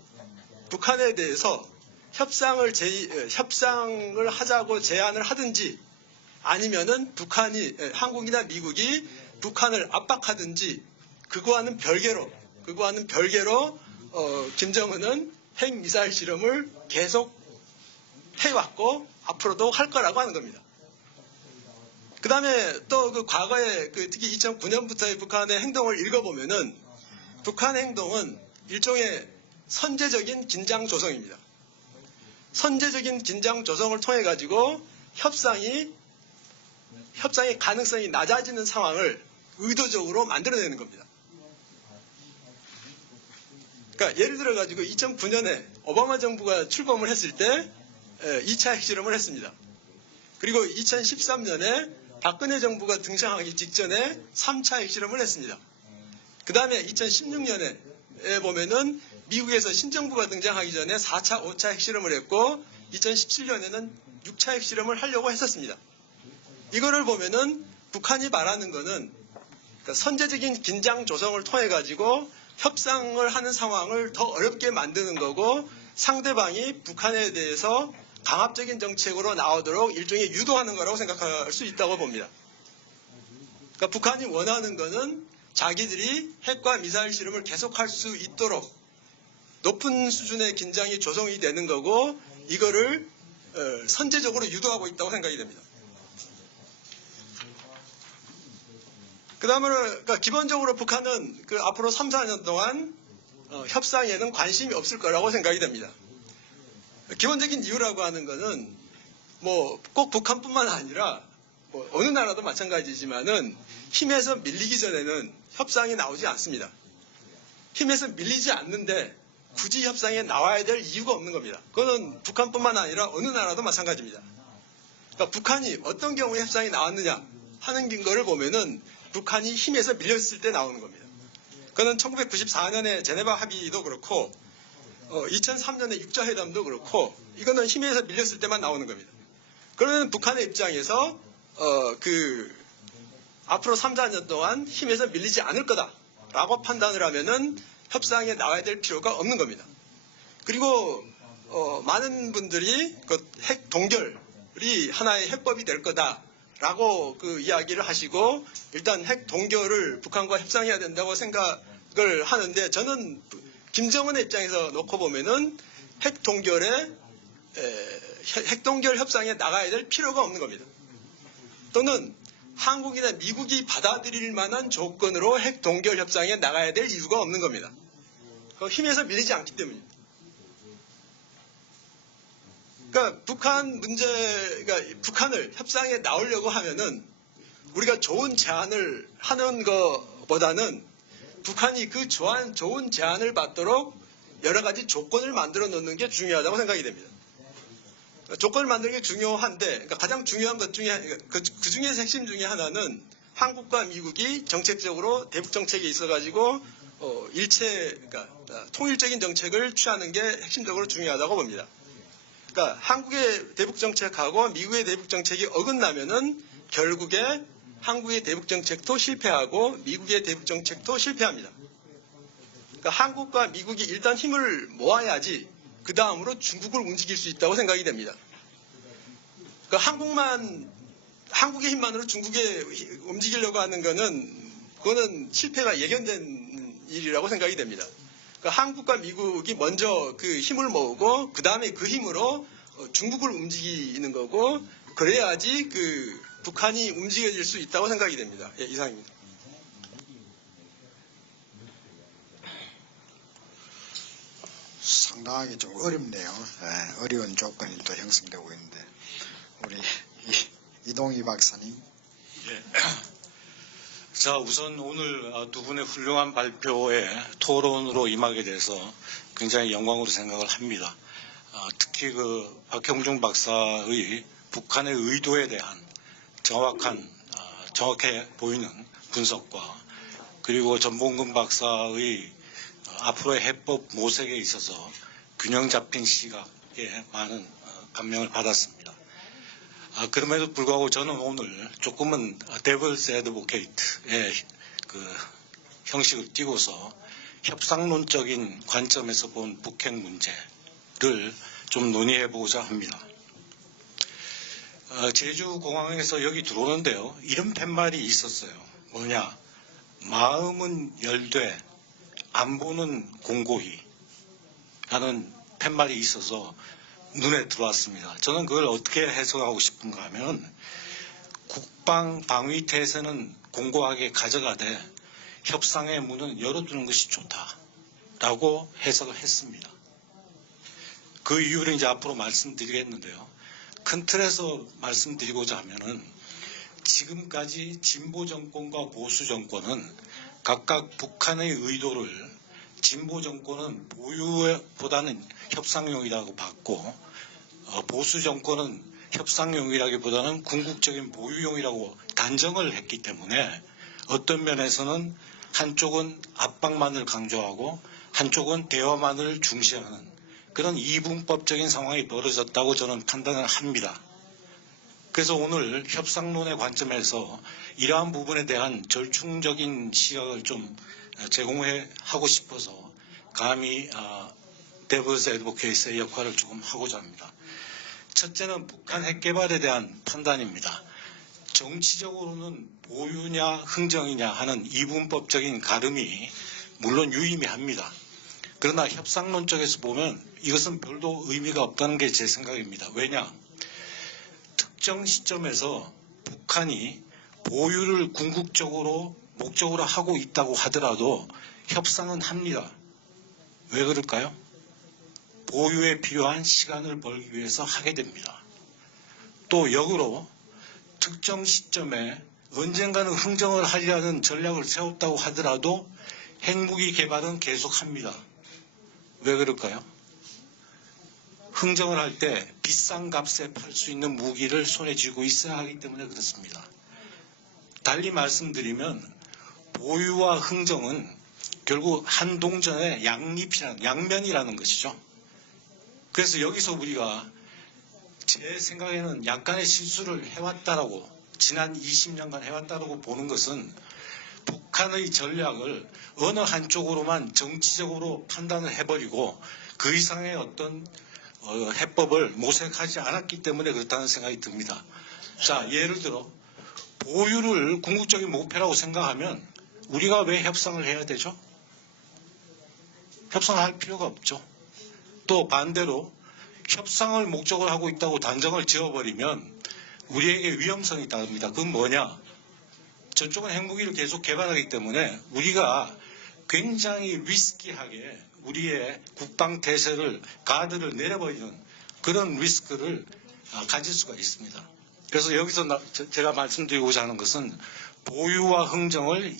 북한에 대해서 협상을 하자고 제안을 하든지 아니면은 한국이나 미국이 북한을 압박하든지 그거와는 별개로 김정은은 핵미사일 실험을 계속 해왔고 앞으로도 할 거라고 하는 겁니다. 그 다음에 또 그 과거에 특히 2009년부터의 북한의 행동을 읽어보면은 북한의 행동은 일종의 선제적인 긴장 조성입니다. 선제적인 긴장 조성을 통해 가지고 협상의 가능성이 낮아지는 상황을 의도적으로 만들어내는 겁니다. 그러니까 예를 들어 가지고 2009년에 오바마 정부가 출범을 했을 때 2차 핵실험을 했습니다. 그리고 2013년에 박근혜 정부가 등장하기 직전에 3차 핵실험을 했습니다. 그 다음에 2016년에 보면은 미국에서 신정부가 등장하기 전에 4차, 5차 핵실험을 했고 2017년에는 6차 핵실험을 하려고 했었습니다. 이거를 보면은 북한이 말하는 거는 그러니까 선제적인 긴장 조성을 통해 가지고 협상을 하는 상황을 더 어렵게 만드는 거고 상대방이 북한에 대해서 강압적인 정책으로 나오도록 일종의 유도하는 거라고 생각할 수 있다고 봅니다. 그러니까 북한이 원하는 거는 자기들이 핵과 미사일 실험을 계속할 수 있도록 높은 수준의 긴장이 조성이 되는 거고 이거를 선제적으로 유도하고 있다고 생각이 됩니다. 그 다음으로 그러니까 기본적으로 북한은 앞으로 3, 4년 동안 협상에는 관심이 없을 거라고 생각이 됩니다. 기본적인 이유라고 하는 것은 꼭 북한뿐만 아니라 어느 나라도 마찬가지지만은 힘에서 밀리기 전에는 협상이 나오지 않습니다. 힘에서 밀리지 않는데 굳이 협상에 나와야 될 이유가 없는 겁니다. 그거는 북한뿐만 아니라 어느 나라도 마찬가지입니다. 그러니까 북한이 어떤 경우에 협상이 나왔느냐 하는 근거를 보면은 북한이 힘에서 밀렸을 때 나오는 겁니다. 그거는 1994년에 제네바 합의도 그렇고 2003년에 6자 회담도 그렇고 이거는 힘에서 밀렸을 때만 나오는 겁니다. 그러면 북한의 입장에서 앞으로 3, 4년 동안 힘에서 밀리지 않을 거다라고 판단을 하면은 협상에 나와야 될 필요가 없는 겁니다. 그리고 많은 분들이 핵 동결이 하나의 해법이 될 거다라고 이야기를 하시고 일단 핵 동결을 북한과 협상해야 된다고 생각을 하는데 저는 김정은의 입장에서 놓고 보면은 핵 동결 협상에 나가야 될 필요가 없는 겁니다. 또는 한국이나 미국이 받아들일 만한 조건으로 핵 동결 협상에 나가야 될 이유가 없는 겁니다. 힘에서 밀리지 않기 때문입니다. 그러니까 북한을 협상에 나오려고 하면은 우리가 좋은 제안을 하는 것보다는 북한이 그 좋은 제안을 받도록 여러 가지 조건을 만들어 놓는 게 중요하다고 생각이 됩니다. 조건을 만드는 게 중요한데 그러니까 가장 중요한 것 중에 그 중에서 핵심 중에 하나는 한국과 미국이 정책적으로 대북 정책에 있어 가지고 그러니까 통일적인 정책을 취하는 게 핵심적으로 중요하다고 봅니다. 그러니까 한국의 대북 정책하고 미국의 대북 정책이 어긋나면은 결국에 한국의 대북 정책도 실패하고 미국의 대북 정책도 실패합니다. 그러니까 한국과 미국이 일단 힘을 모아야지 그 다음으로 중국을 움직일 수 있다고 생각이 됩니다. 그러니까 한국의 힘만으로 중국에 움직이려고 하는 그거는 실패가 예견된 일이라고 생각이 됩니다. 그러니까 한국과 미국이 먼저 그 힘을 모으고 그 다음에 그 힘으로 중국을 움직이는 거고 그래야지 그 북한이 움직여질 수 있다고 생각이 됩니다. 예, 이상입니다. 상당하게 좀 어렵네요. 예, 어려운 조건이 또 형성되고 있는데 우리 이동희 박사님. 예. 자, 우선 오늘 두 분의 훌륭한 발표에 토론으로 임하게 돼서 굉장히 영광으로 생각을 합니다. 특히 그 박형중 박사의 북한의 의도에 대한 정확해 보이는 분석과 그리고 전봉근 박사의 앞으로의 해법 모색에 있어서 균형 잡힌 시각에 많은 감명을 받았습니다. 그럼에도 불구하고 저는 오늘 조금은 데블스 애드보케이트의 그 형식을 띄고서 협상론적인 관점에서 본 북핵 문제를 좀 논의해보고자 합니다. 제주공항에서 여기 들어오는데요. 이런 팻말이 있었어요. 뭐냐? 마음은 열되 안보는 공고히 라는 팻말이 있어서 눈에 들어왔습니다. 저는 그걸 어떻게 해석하고 싶은가 하면 국방 방위 태세는 공고하게 가져가되 협상의 문은 열어두는 것이 좋다라고 해석을 했습니다. 그 이유를 이제 앞으로 말씀드리겠는데요. 큰 틀에서 말씀드리고자 하면은 지금까지 진보 정권과 보수 정권은 각각 북한의 의도를 진보 정권은 보유보다는 협상용이라고 봤고 보수 정권은 협상용이라기보다는 궁극적인 보유용이라고 단정을 했기 때문에 어떤 면에서는 한쪽은 압박만을 강조하고 한쪽은 대화만을 중시하는 그런 이분법적인 상황이 벌어졌다고 저는 판단을 합니다. 그래서 오늘 협상론의 관점에서 이러한 부분에 대한 절충적인 시각을 좀 제공하고 싶어서 감히 데블스 애드보케이트의 역할을 조금 하고자 합니다. 첫째는 북한 핵 개발에 대한 판단입니다. 정치적으로는 보유냐 흥정이냐 하는 이분법적인 가름이 물론 유의미합니다. 그러나 협상론 쪽에서 보면 이것은 별로 의미가 없다는 게 제 생각입니다. 왜냐? 특정 시점에서 북한이 보유를 궁극적으로 목적으로 하고 있다고 하더라도 협상은 합니다. 왜 그럴까요? 보유에 필요한 시간을 벌기 위해서 하게 됩니다. 또 역으로 특정 시점에 언젠가는 흥정을 하려는 전략을 세웠다고 하더라도 핵무기 개발은 계속합니다. 왜 그럴까요? 흥정을 할 때 비싼 값에 팔 수 있는 무기를 손에 쥐고 있어야 하기 때문에 그렇습니다. 달리 말씀드리면 보유와 흥정은 결국 한 동전의 양면이라는 것이죠. 그래서 여기서 우리가 제 생각에는 약간의 실수를 해왔다라고 지난 20년간 해왔다라고 보는 것은 북한의 전략을 어느 한쪽으로만 정치적으로 판단을 해버리고 그 이상의 어떤 해법을 모색하지 않았기 때문에 그렇다는 생각이 듭니다. 자, 예를 들어 보유를 궁극적인 목표라고 생각하면 우리가 왜 협상을 해야 되죠? 협상을 할 필요가 없죠. 또 반대로 협상을 목적으로 하고 있다고 단정을 지어버리면 우리에게 위험성이 있답니다. 그건 뭐냐? 저쪽은 핵무기를 계속 개발하기 때문에 우리가 굉장히 리스키하게 우리의 국방 태세를 가드를 내려버리는 그런 리스크를 가질 수가 있습니다. 그래서 여기서 제가 말씀드리고자 하는 것은 보유와 흥정을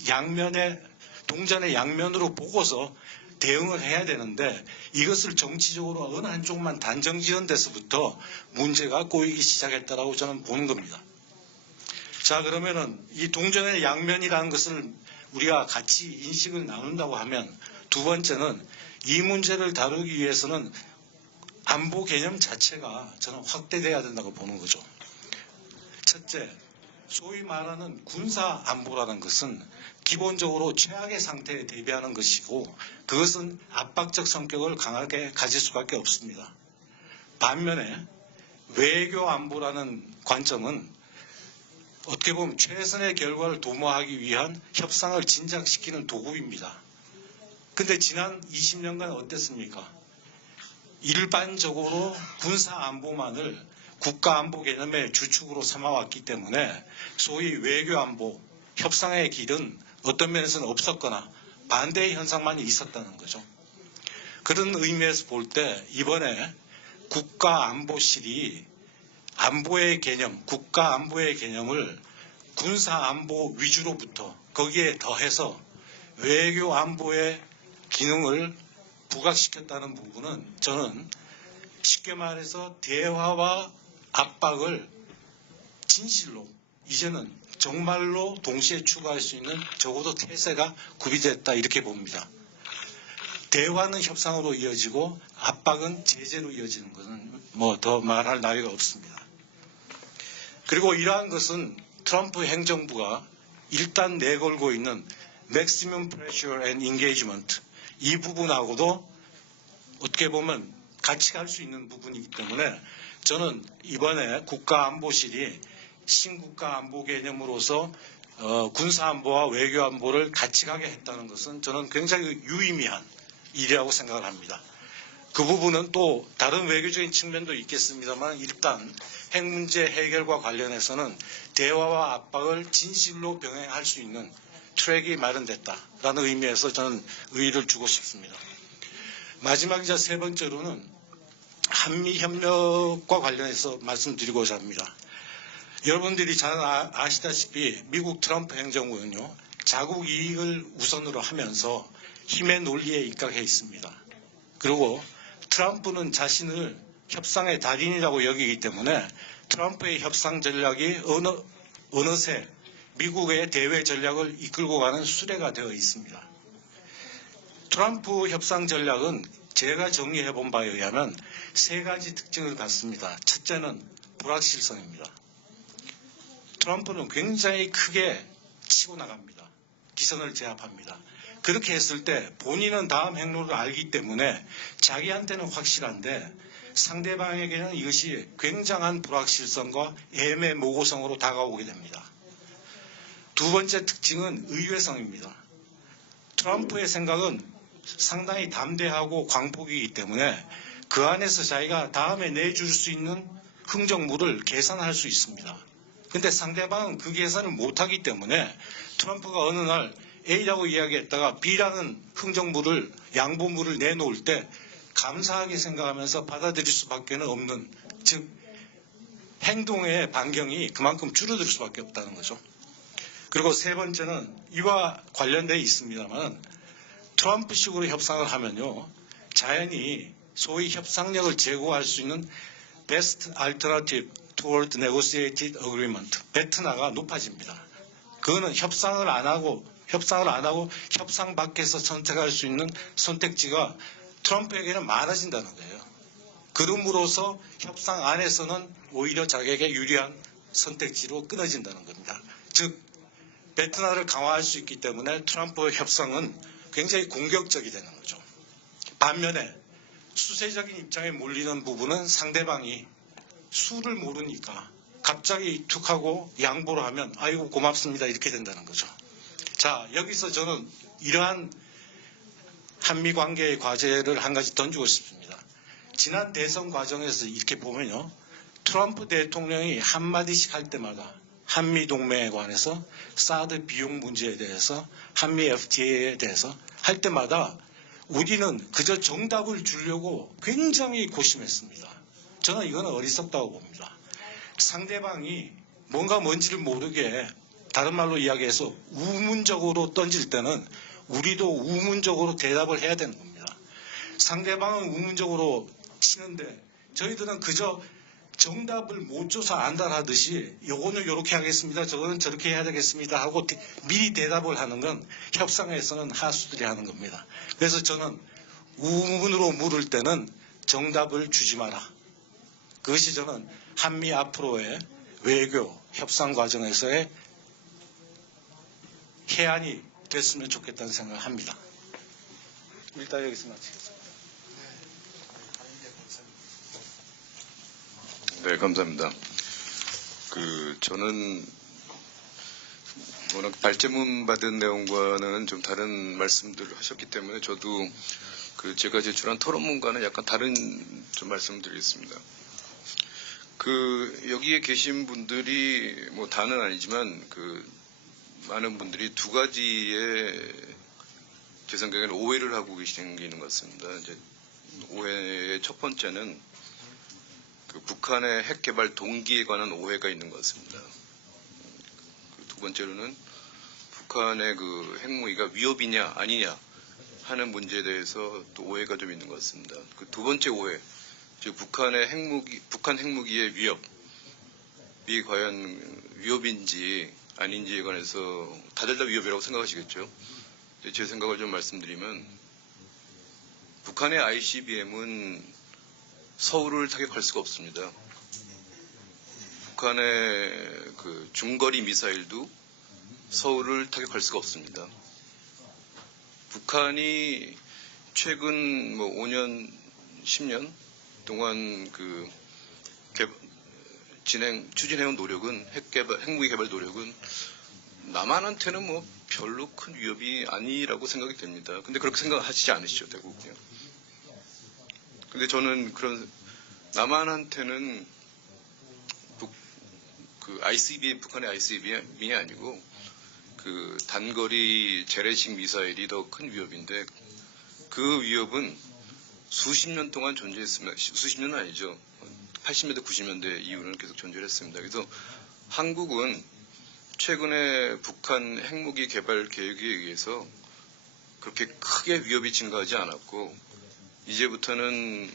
동전의 양면으로 보고서 대응을 해야 되는데 이것을 정치적으로 어느 한쪽만 단정 지은 데서부터 문제가 꼬이기 시작했다라고 저는 보는 겁니다. 자, 그러면은 이 동전의 양면이라는 것을 우리가 같이 인식을 나눈다고 하면 두 번째는 이 문제를 다루기 위해서는 안보 개념 자체가 저는 확대돼야 된다고 보는 거죠. 첫째, 소위 말하는 군사 안보라는 것은 기본적으로 최악의 상태에 대비하는 것이고 그것은 압박적 성격을 강하게 가질 수밖에 없습니다. 반면에 외교 안보라는 관점은 어떻게 보면 최선의 결과를 도모하기 위한 협상을 진작시키는 도구입니다. 근데 지난 20년간 어땠습니까? 일반적으로 군사 안보만을 국가 안보 개념의 주축으로 삼아왔기 때문에 소위 외교 안보, 협상의 길은 어떤 면에서는 없었거나 반대의 현상만 있었다는 거죠. 그런 의미에서 볼 때 이번에 국가 안보실이 안보의 개념, 국가 안보의 개념을 군사 안보 위주로부터 거기에 더해서 외교 안보의 기능을 부각시켰다는 부분은 저는 쉽게 말해서 대화와 압박을 진실로 이제는 정말로 동시에 추구할 수 있는 적어도 태세가 구비됐다 이렇게 봅니다. 대화는 협상으로 이어지고 압박은 제재로 이어지는 것은 뭐 더 말할 나위가 없습니다. 그리고 이러한 것은 트럼프 행정부가 일단 내걸고 있는 Maximum Pressure and Engagement 이 부분하고도 어떻게 보면 같이 갈 수 있는 부분이기 때문에 저는 이번에 국가안보실이 신국가안보 개념으로서 군사안보와 외교안보를 같이 가게 했다는 것은 저는 굉장히 유의미한 일이라고 생각을 합니다. 그 부분은 또 다른 외교적인 측면도 있겠습니다만 일단 핵 문제 해결과 관련해서는 대화와 압박을 진실로 병행할 수 있는 트랙이 마련됐다라는 의미에서 저는 의의를 주고 싶습니다. 마지막이자 세 번째로는 한미협력과 관련해서 말씀드리고자 합니다. 여러분들이 잘 아시다시피 미국 트럼프 행정부는요. 자국 이익을 우선으로 하면서 힘의 논리에 입각해 있습니다. 그리고 트럼프는 자신을 협상의 달인이라고 여기기 때문에 트럼프의 협상 전략이 어느새 미국의 대외 전략을 이끌고 가는 수레가 되어 있습니다. 트럼프 협상 전략은 제가 정리해 본 바에 의하면 세 가지 특징을 갖습니다. 첫째는 불확실성입니다. 트럼프는 굉장히 크게 치고 나갑니다. 기선을 제압합니다. 그렇게 했을 때 본인은 다음 행로를 알기 때문에 자기한테는 확실한데 상대방에게는 이것이 굉장한 불확실성과 애매모호성으로 다가오게 됩니다. 두 번째 특징은 의외성입니다. 트럼프의 생각은 상당히 담대하고 광폭이기 때문에 그 안에서 자기가 다음에 내줄 수 있는 흥정물을 계산할 수 있습니다. 근데 상대방은 그 계산을 못하기 때문에 트럼프가 어느 날 A라고 이야기했다가 B라는 흥정물을 양보물을 내놓을 때 감사하게 생각하면서 받아들일 수밖에 없는 즉 행동의 반경이 그만큼 줄어들 수밖에 없다는 거죠. 그리고 세 번째는 이와 관련되어 있습니다만 트럼프식으로 협상을 하면요. 자연히 소위 협상력을 제고할 수 있는 Best Alternative Toward Negotiated Agreement, 베트나가 높아집니다. 그거는 협상을 안 하고 협상 밖에서 선택할 수 있는 선택지가 트럼프에게는 많아진다는 거예요. 그럼으로써 협상 안에서는 오히려 자기에게 유리한 선택지로 끊어진다는 겁니다. 즉 베트나를 강화할 수 있기 때문에 트럼프의 협상은 굉장히 공격적이 되는 거죠. 반면에 수세적인 입장에 몰리는 부분은 상대방이 수를 모르니까 갑자기 툭 하고 양보를 하면 아이고 고맙습니다 이렇게 된다는 거죠. 자, 여기서 저는 이러한 한미 관계의 과제를 한 가지 던지고 싶습니다. 지난 대선 과정에서 이렇게 보면요. 트럼프 대통령이 한마디씩 할 때마다 한미 동맹에 관해서 사드 비용 문제에 대해서 한미 FTA에 대해서 할 때마다 우리는 그저 정답을 주려고 굉장히 고심했습니다. 저는 이건 어리석다고 봅니다. 상대방이 뭔지를 모르게 다른 말로 이야기해서 우문적으로 던질 때는 우리도 우문적으로 대답을 해야 되는 겁니다. 상대방은 우문적으로 치는데 저희들은 그저 정답을 못 줘서 안달하듯이 요거는 이렇게 하겠습니다. 저거는 저렇게 해야 되겠습니다 하고 미리 대답을 하는 건 협상에서는 하수들이 하는 겁니다. 그래서 저는 우문으로 물을 때는 정답을 주지 마라. 그것이 저는 한미 앞으로의 외교 협상 과정에서의 해안이 됐으면 좋겠다는 생각을 합니다. 일단 여기서 마치겠습니다. 네, 감사합니다. 저는 워낙 발제문 받은 내용과는 좀 다른 말씀들을 하셨기 때문에 저도 제가 제출한 토론문과는 약간 다른 좀 말씀을 드리겠습니다. 여기에 계신 분들이 뭐 다는 아니지만 많은 분들이 두 가지의 제 생각에는 오해를 하고 계시는 게 있는 것 같습니다. 이제 오해의 첫 번째는 북한의 핵 개발 동기에 관한 오해가 있는 것 같습니다. 두 번째로는 북한의 핵무기가 위협이냐 아니냐 하는 문제에 대해서 또 오해가 좀 있는 것 같습니다. 두 번째 오해, 즉 북한 핵무기의 위협이 과연 위협인지 아닌지에 관해서 다들 다 위협이라고 생각하시겠죠. 제 생각을 좀 말씀드리면 북한의 ICBM은 서울을 타격할 수가 없습니다. 북한의 중거리 미사일도 서울을 타격할 수가 없습니다. 북한이 최근 5년, 10년 동안 추진해온 노력은 핵무기 개발 노력은 남한한테는 별로 큰 위협이 아니라고 생각이 됩니다. 근데 그렇게 생각하시지 않으시죠, 대부분요. 근데 저는 남한한테는 북한의 ICBM이 아니고 단거리 재래식 미사일이 더 큰 위협인데 그 위협은 수십 년 동안 존재했습니다. 수십 년은 아니죠. 80년대, 90년대 이후는 계속 존재했습니다. 그래서 한국은 최근에 북한 핵무기 개발 계획에 의해서 그렇게 크게 위협이 증가하지 않았고 이제부터는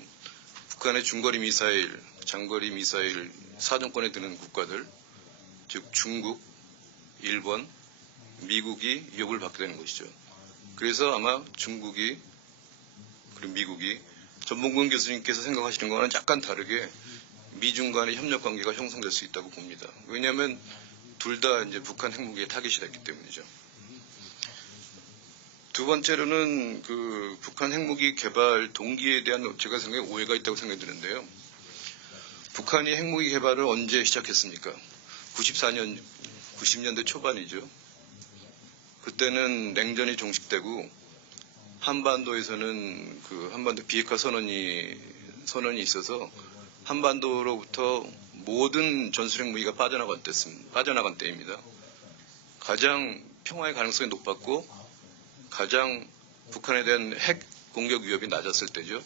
북한의 중거리 미사일, 장거리 미사일 사정권에 드는 국가들, 즉 중국, 일본, 미국이 위협을 받게 되는 것이죠. 그래서 아마 중국이 그리고 미국이 전봉근 교수님께서 생각하시는 거와는 약간 다르게 미중 간의 협력 관계가 형성될 수 있다고 봅니다. 왜냐하면 둘 다 이제 북한 핵무기에 타깃이 됐기 때문이죠. 두 번째로는 북한 핵무기 개발 동기에 대한 제가 생각에 오해가 있다고 생각이 드는데요. 북한이 핵무기 개발을 언제 시작했습니까? 94년, 90년대 초반이죠. 그때는 냉전이 종식되고 한반도에서는 한반도 비핵화 선언이 있어서 한반도로부터 모든 전술 핵무기가 빠져나간 때입니다. 가장 평화의 가능성이 높았고 가장 북한에 대한 핵 공격 위협이 낮았을 때죠.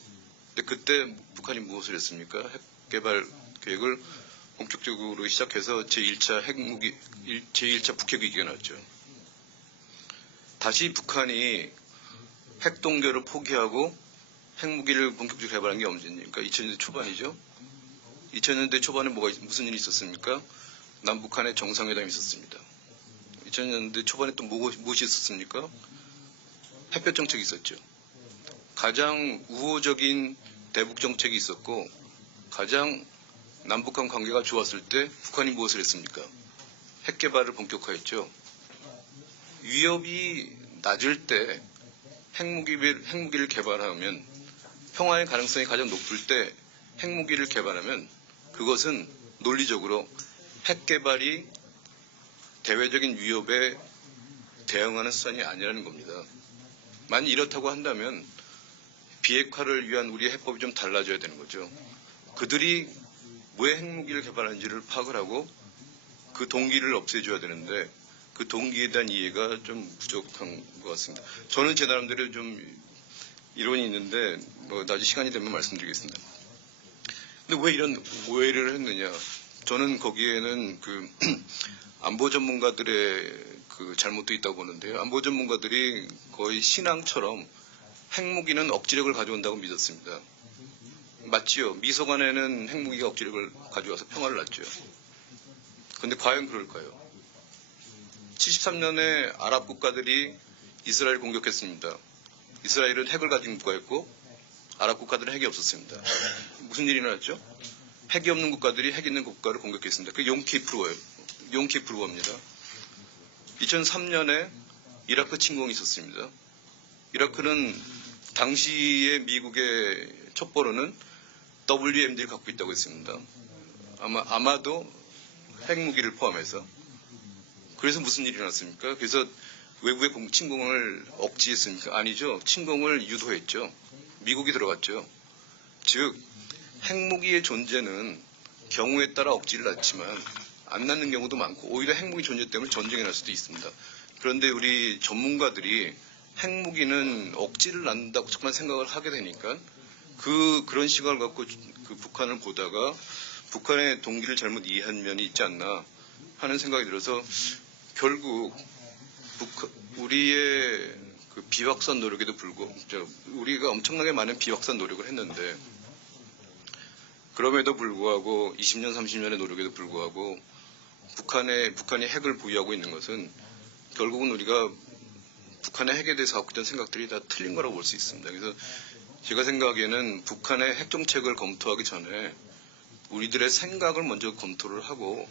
근데 그때 북한이 무엇을 했습니까? 핵 개발 계획을 본격적으로 시작해서 제1차 북핵 위기가 났죠. 다시 북한이 핵 동결을 포기하고 핵무기를 본격적으로 개발한 게 언제입니까? 2000년대 초반이죠. 2000년대 초반에 무슨 일이 있었습니까? 남북한의 정상회담이 있었습니다. 2000년대 초반에 또 무엇이 있었습니까? 햇볕 정책이 있었죠. 가장 우호적인 대북 정책이 있었고 가장 남북한 관계가 좋았을 때 북한이 무엇을 했습니까? 핵 개발을 본격화했죠. 위협이 낮을 때 핵무기를 개발하면 평화의 가능성이 가장 높을 때 핵무기를 개발하면 그것은 논리적으로 핵 개발이 대외적인 위협에 대응하는 수단이 아니라는 겁니다. 만약 이렇다고 한다면 비핵화를 위한 우리의 해법이 좀 달라져야 되는 거죠. 그들이 왜 핵무기를 개발하는지를 파악을 하고 그 동기를 없애줘야 되는데 그 동기에 대한 이해가 좀 부족한 것 같습니다. 저는 제 나름대로 좀 이론이 있는데 나중에 시간이 되면 말씀드리겠습니다. 근데 왜 이런 오해를 했느냐? 저는 거기에는 안보 전문가들의 잘못도 있다고 보는데요. 안보 전문가들이 거의 신앙처럼 핵무기는 억지력을 가져온다고 믿었습니다. 맞지요? 미소관에는 핵무기가 억지력을 가져와서 평화를 낳죠. 그런데 과연 그럴까요? 73년에 아랍 국가들이 이스라엘을 공격했습니다. 이스라엘은 핵을 가진 국가였고 아랍 국가들은 핵이 없었습니다. 무슨 일이 일어났죠? 핵이 없는 국가들이 핵 있는 국가를 공격했습니다. 그 용키프르워입니다. 2003년에 이라크 침공이 있었습니다. 이라크는 당시에 미국의 첩보로는 WMD를 갖고 있다고 했습니다. 아마도 핵무기를 포함해서. 그래서 무슨 일이 일어났습니까? 그래서 외국의 침공을 억지했습니까? 아니죠. 침공을 유도했죠. 미국이 들어갔죠. 즉 핵무기의 존재는 경우에 따라 억지를 낳지만 안 낳는 경우도 많고 오히려 핵무기 존재 때문에 전쟁이 날 수도 있습니다. 그런데 우리 전문가들이 핵무기는 억지를 낳는다고 자꾸만 생각을 하게 되니까 그런 시각을 갖고 그 북한을 보다가 북한의 동기를 잘못 이해한 면이 있지 않나 하는 생각이 들어서 결국 우리의 그 비확산 노력에도 불구하고 우리가 엄청나게 많은 비확산 노력을 했는데 그럼에도 불구하고 20년, 30년의 노력에도 불구하고 북한이 핵을 보유하고 있는 것은 결국은 우리가 북한의 핵에 대해서 갖고 있던 생각들이 다 틀린 거라고 볼 수 있습니다. 그래서 제가 생각하기에는 북한의 핵 정책을 검토하기 전에 우리들의 생각을 먼저 검토를 하고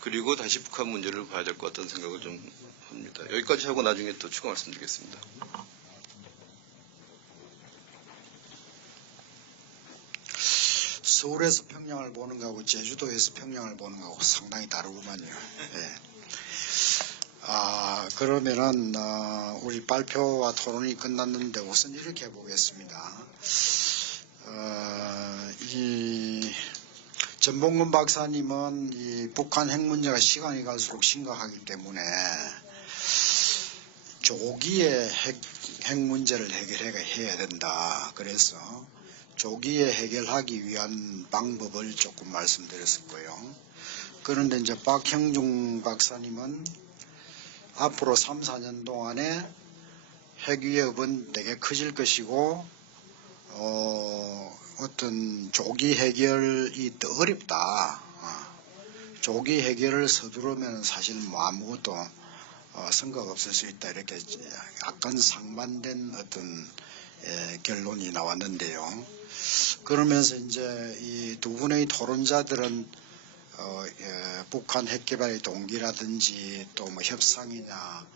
그리고 다시 북한 문제를 봐야 될 것 같다는 생각을 좀 합니다. 여기까지 하고 나중에 또 추가 말씀드리겠습니다. 서울에서 평양을 보는 거하고 제주도에서 평양을 보는 거하고 상당히 다르구만요. 예. 그러면은 우리 발표와 토론이 끝났는데 우선 이렇게 해보겠습니다. 이 전봉근 박사님은 이 북한 핵 문제가 시간이 갈수록 심각하기 때문에 조기에 핵 문제를 해결해야 된다. 그래서 조기에 해결하기 위한 방법을 조금 말씀드렸었고요. 그런데 이제 박형중 박사님은 앞으로 3, 4년 동안에 핵 위협은 되게 커질 것이고 어떤 조기 해결이 더 어렵다. 조기 해결을 서두르면 사실 뭐 아무것도 성과가 없을 수 있다. 이렇게 약간 상반된 어떤 결론이 나왔는데요. 그러면서 이제 이 두 분의 토론자들은 북한 핵 개발의 동기라든지 또 뭐 협상이냐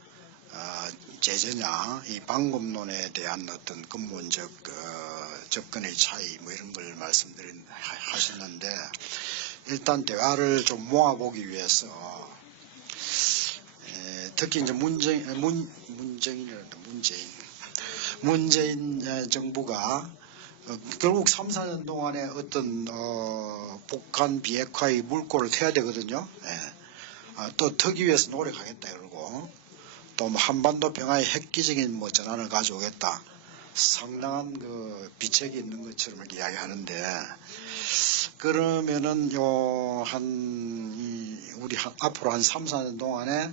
제재냐 이 방법론에 대한 어떤 근본적 접근의 차이 뭐 이런 걸 하셨는데 일단 대화를 좀 모아보기 위해서 특히 이제 문재인 정부가 결국 3, 4년 동안에 어떤 북한 비핵화의 물꼬를 트야 되거든요. 또 트기 위해서 노력하겠다 그러고 또 뭐 한반도 평화의 획기적인 뭐 전환을 가져오겠다. 상당한 그 비책이 있는 것처럼 이렇게 이야기하는데 그러면은 우리 앞으로 한 3, 4년 동안에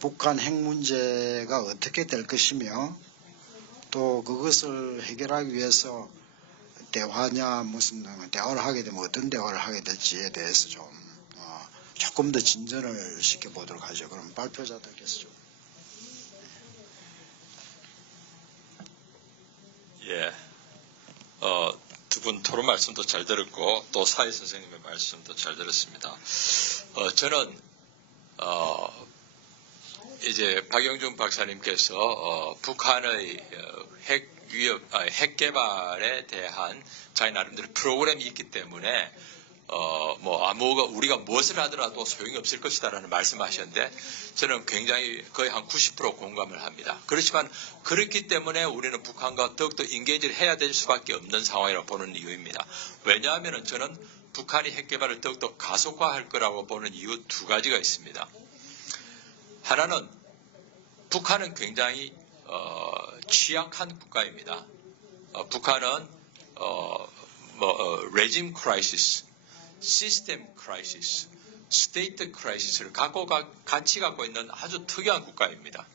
북한 핵 문제가 어떻게 될 것이며 또 그것을 해결하기 위해서 대화냐 무슨 대화를 하게 되면 어떤 대화를 하게 될지에 대해서 조금 더 진전을 시켜보도록 하죠. 그럼 발표자들께서 좀. 예. 두 분 토론 말씀도 잘 들었고 또 사회 선생님의 말씀도 잘 들었습니다. 저는 이제 박영준 박사님께서 북한의 핵 개발에 대한 자기 나름대로 프로그램이 있기 때문에 우리가 무엇을 하더라도 소용이 없을 것이다라는 말씀하셨는데 저는 굉장히 거의 한 90% 공감을 합니다. 그렇지만 그렇기 때문에 우리는 북한과 더욱더 인게이지를 해야 될 수밖에 없는 상황이라고 보는 이유입니다. 왜냐하면 저는 북한이 핵 개발을 더욱더 가속화할 거라고 보는 이유 두 가지가 있습니다. 하나는 북한은 굉장히 취약한 국가입니다. 북한은 레짐 크라이시스, 시스템 크라이시스, 스테이트 크라이시스를 같이 갖고 있는 아주 특이한 국가입니다.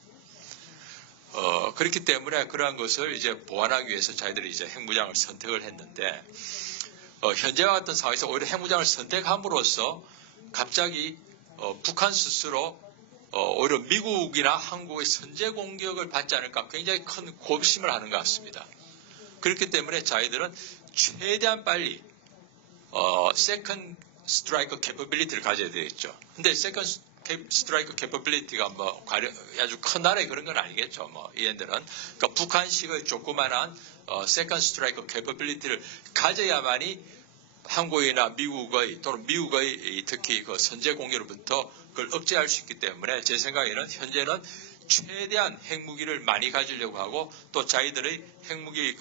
그렇기 때문에 그러한 것을 이제 보완하기 위해서 저희들이 이제 핵무장을 선택을 했는데 현재와 같은 상황에서 오히려 핵무장을 선택함으로써 갑자기 북한 스스로 오히려 미국이나 한국의 선제 공격을 받지 않을까 굉장히 큰 고심을 하는 것 같습니다. 그렇기 때문에 저희들은 최대한 빨리 세컨드 스트라이커 캐퍼빌리티를 가져야 되겠죠. 근데 세컨드 스트라이커 캐퍼빌리티가 뭐 아주 큰 나라의 그런 건 아니겠죠. 뭐 이엔들은 그러니까 북한식의 조그만한 세컨드 스트라이커 캐퍼빌리티를 가져야만이 한국이나 미국의 또는 미국의 특히 그 선제 공격으로부터 그걸 억제할 수 있기 때문에 제 생각에는 현재는 최대한 핵무기를 많이 가지려고 하고 또 자기들의 핵무기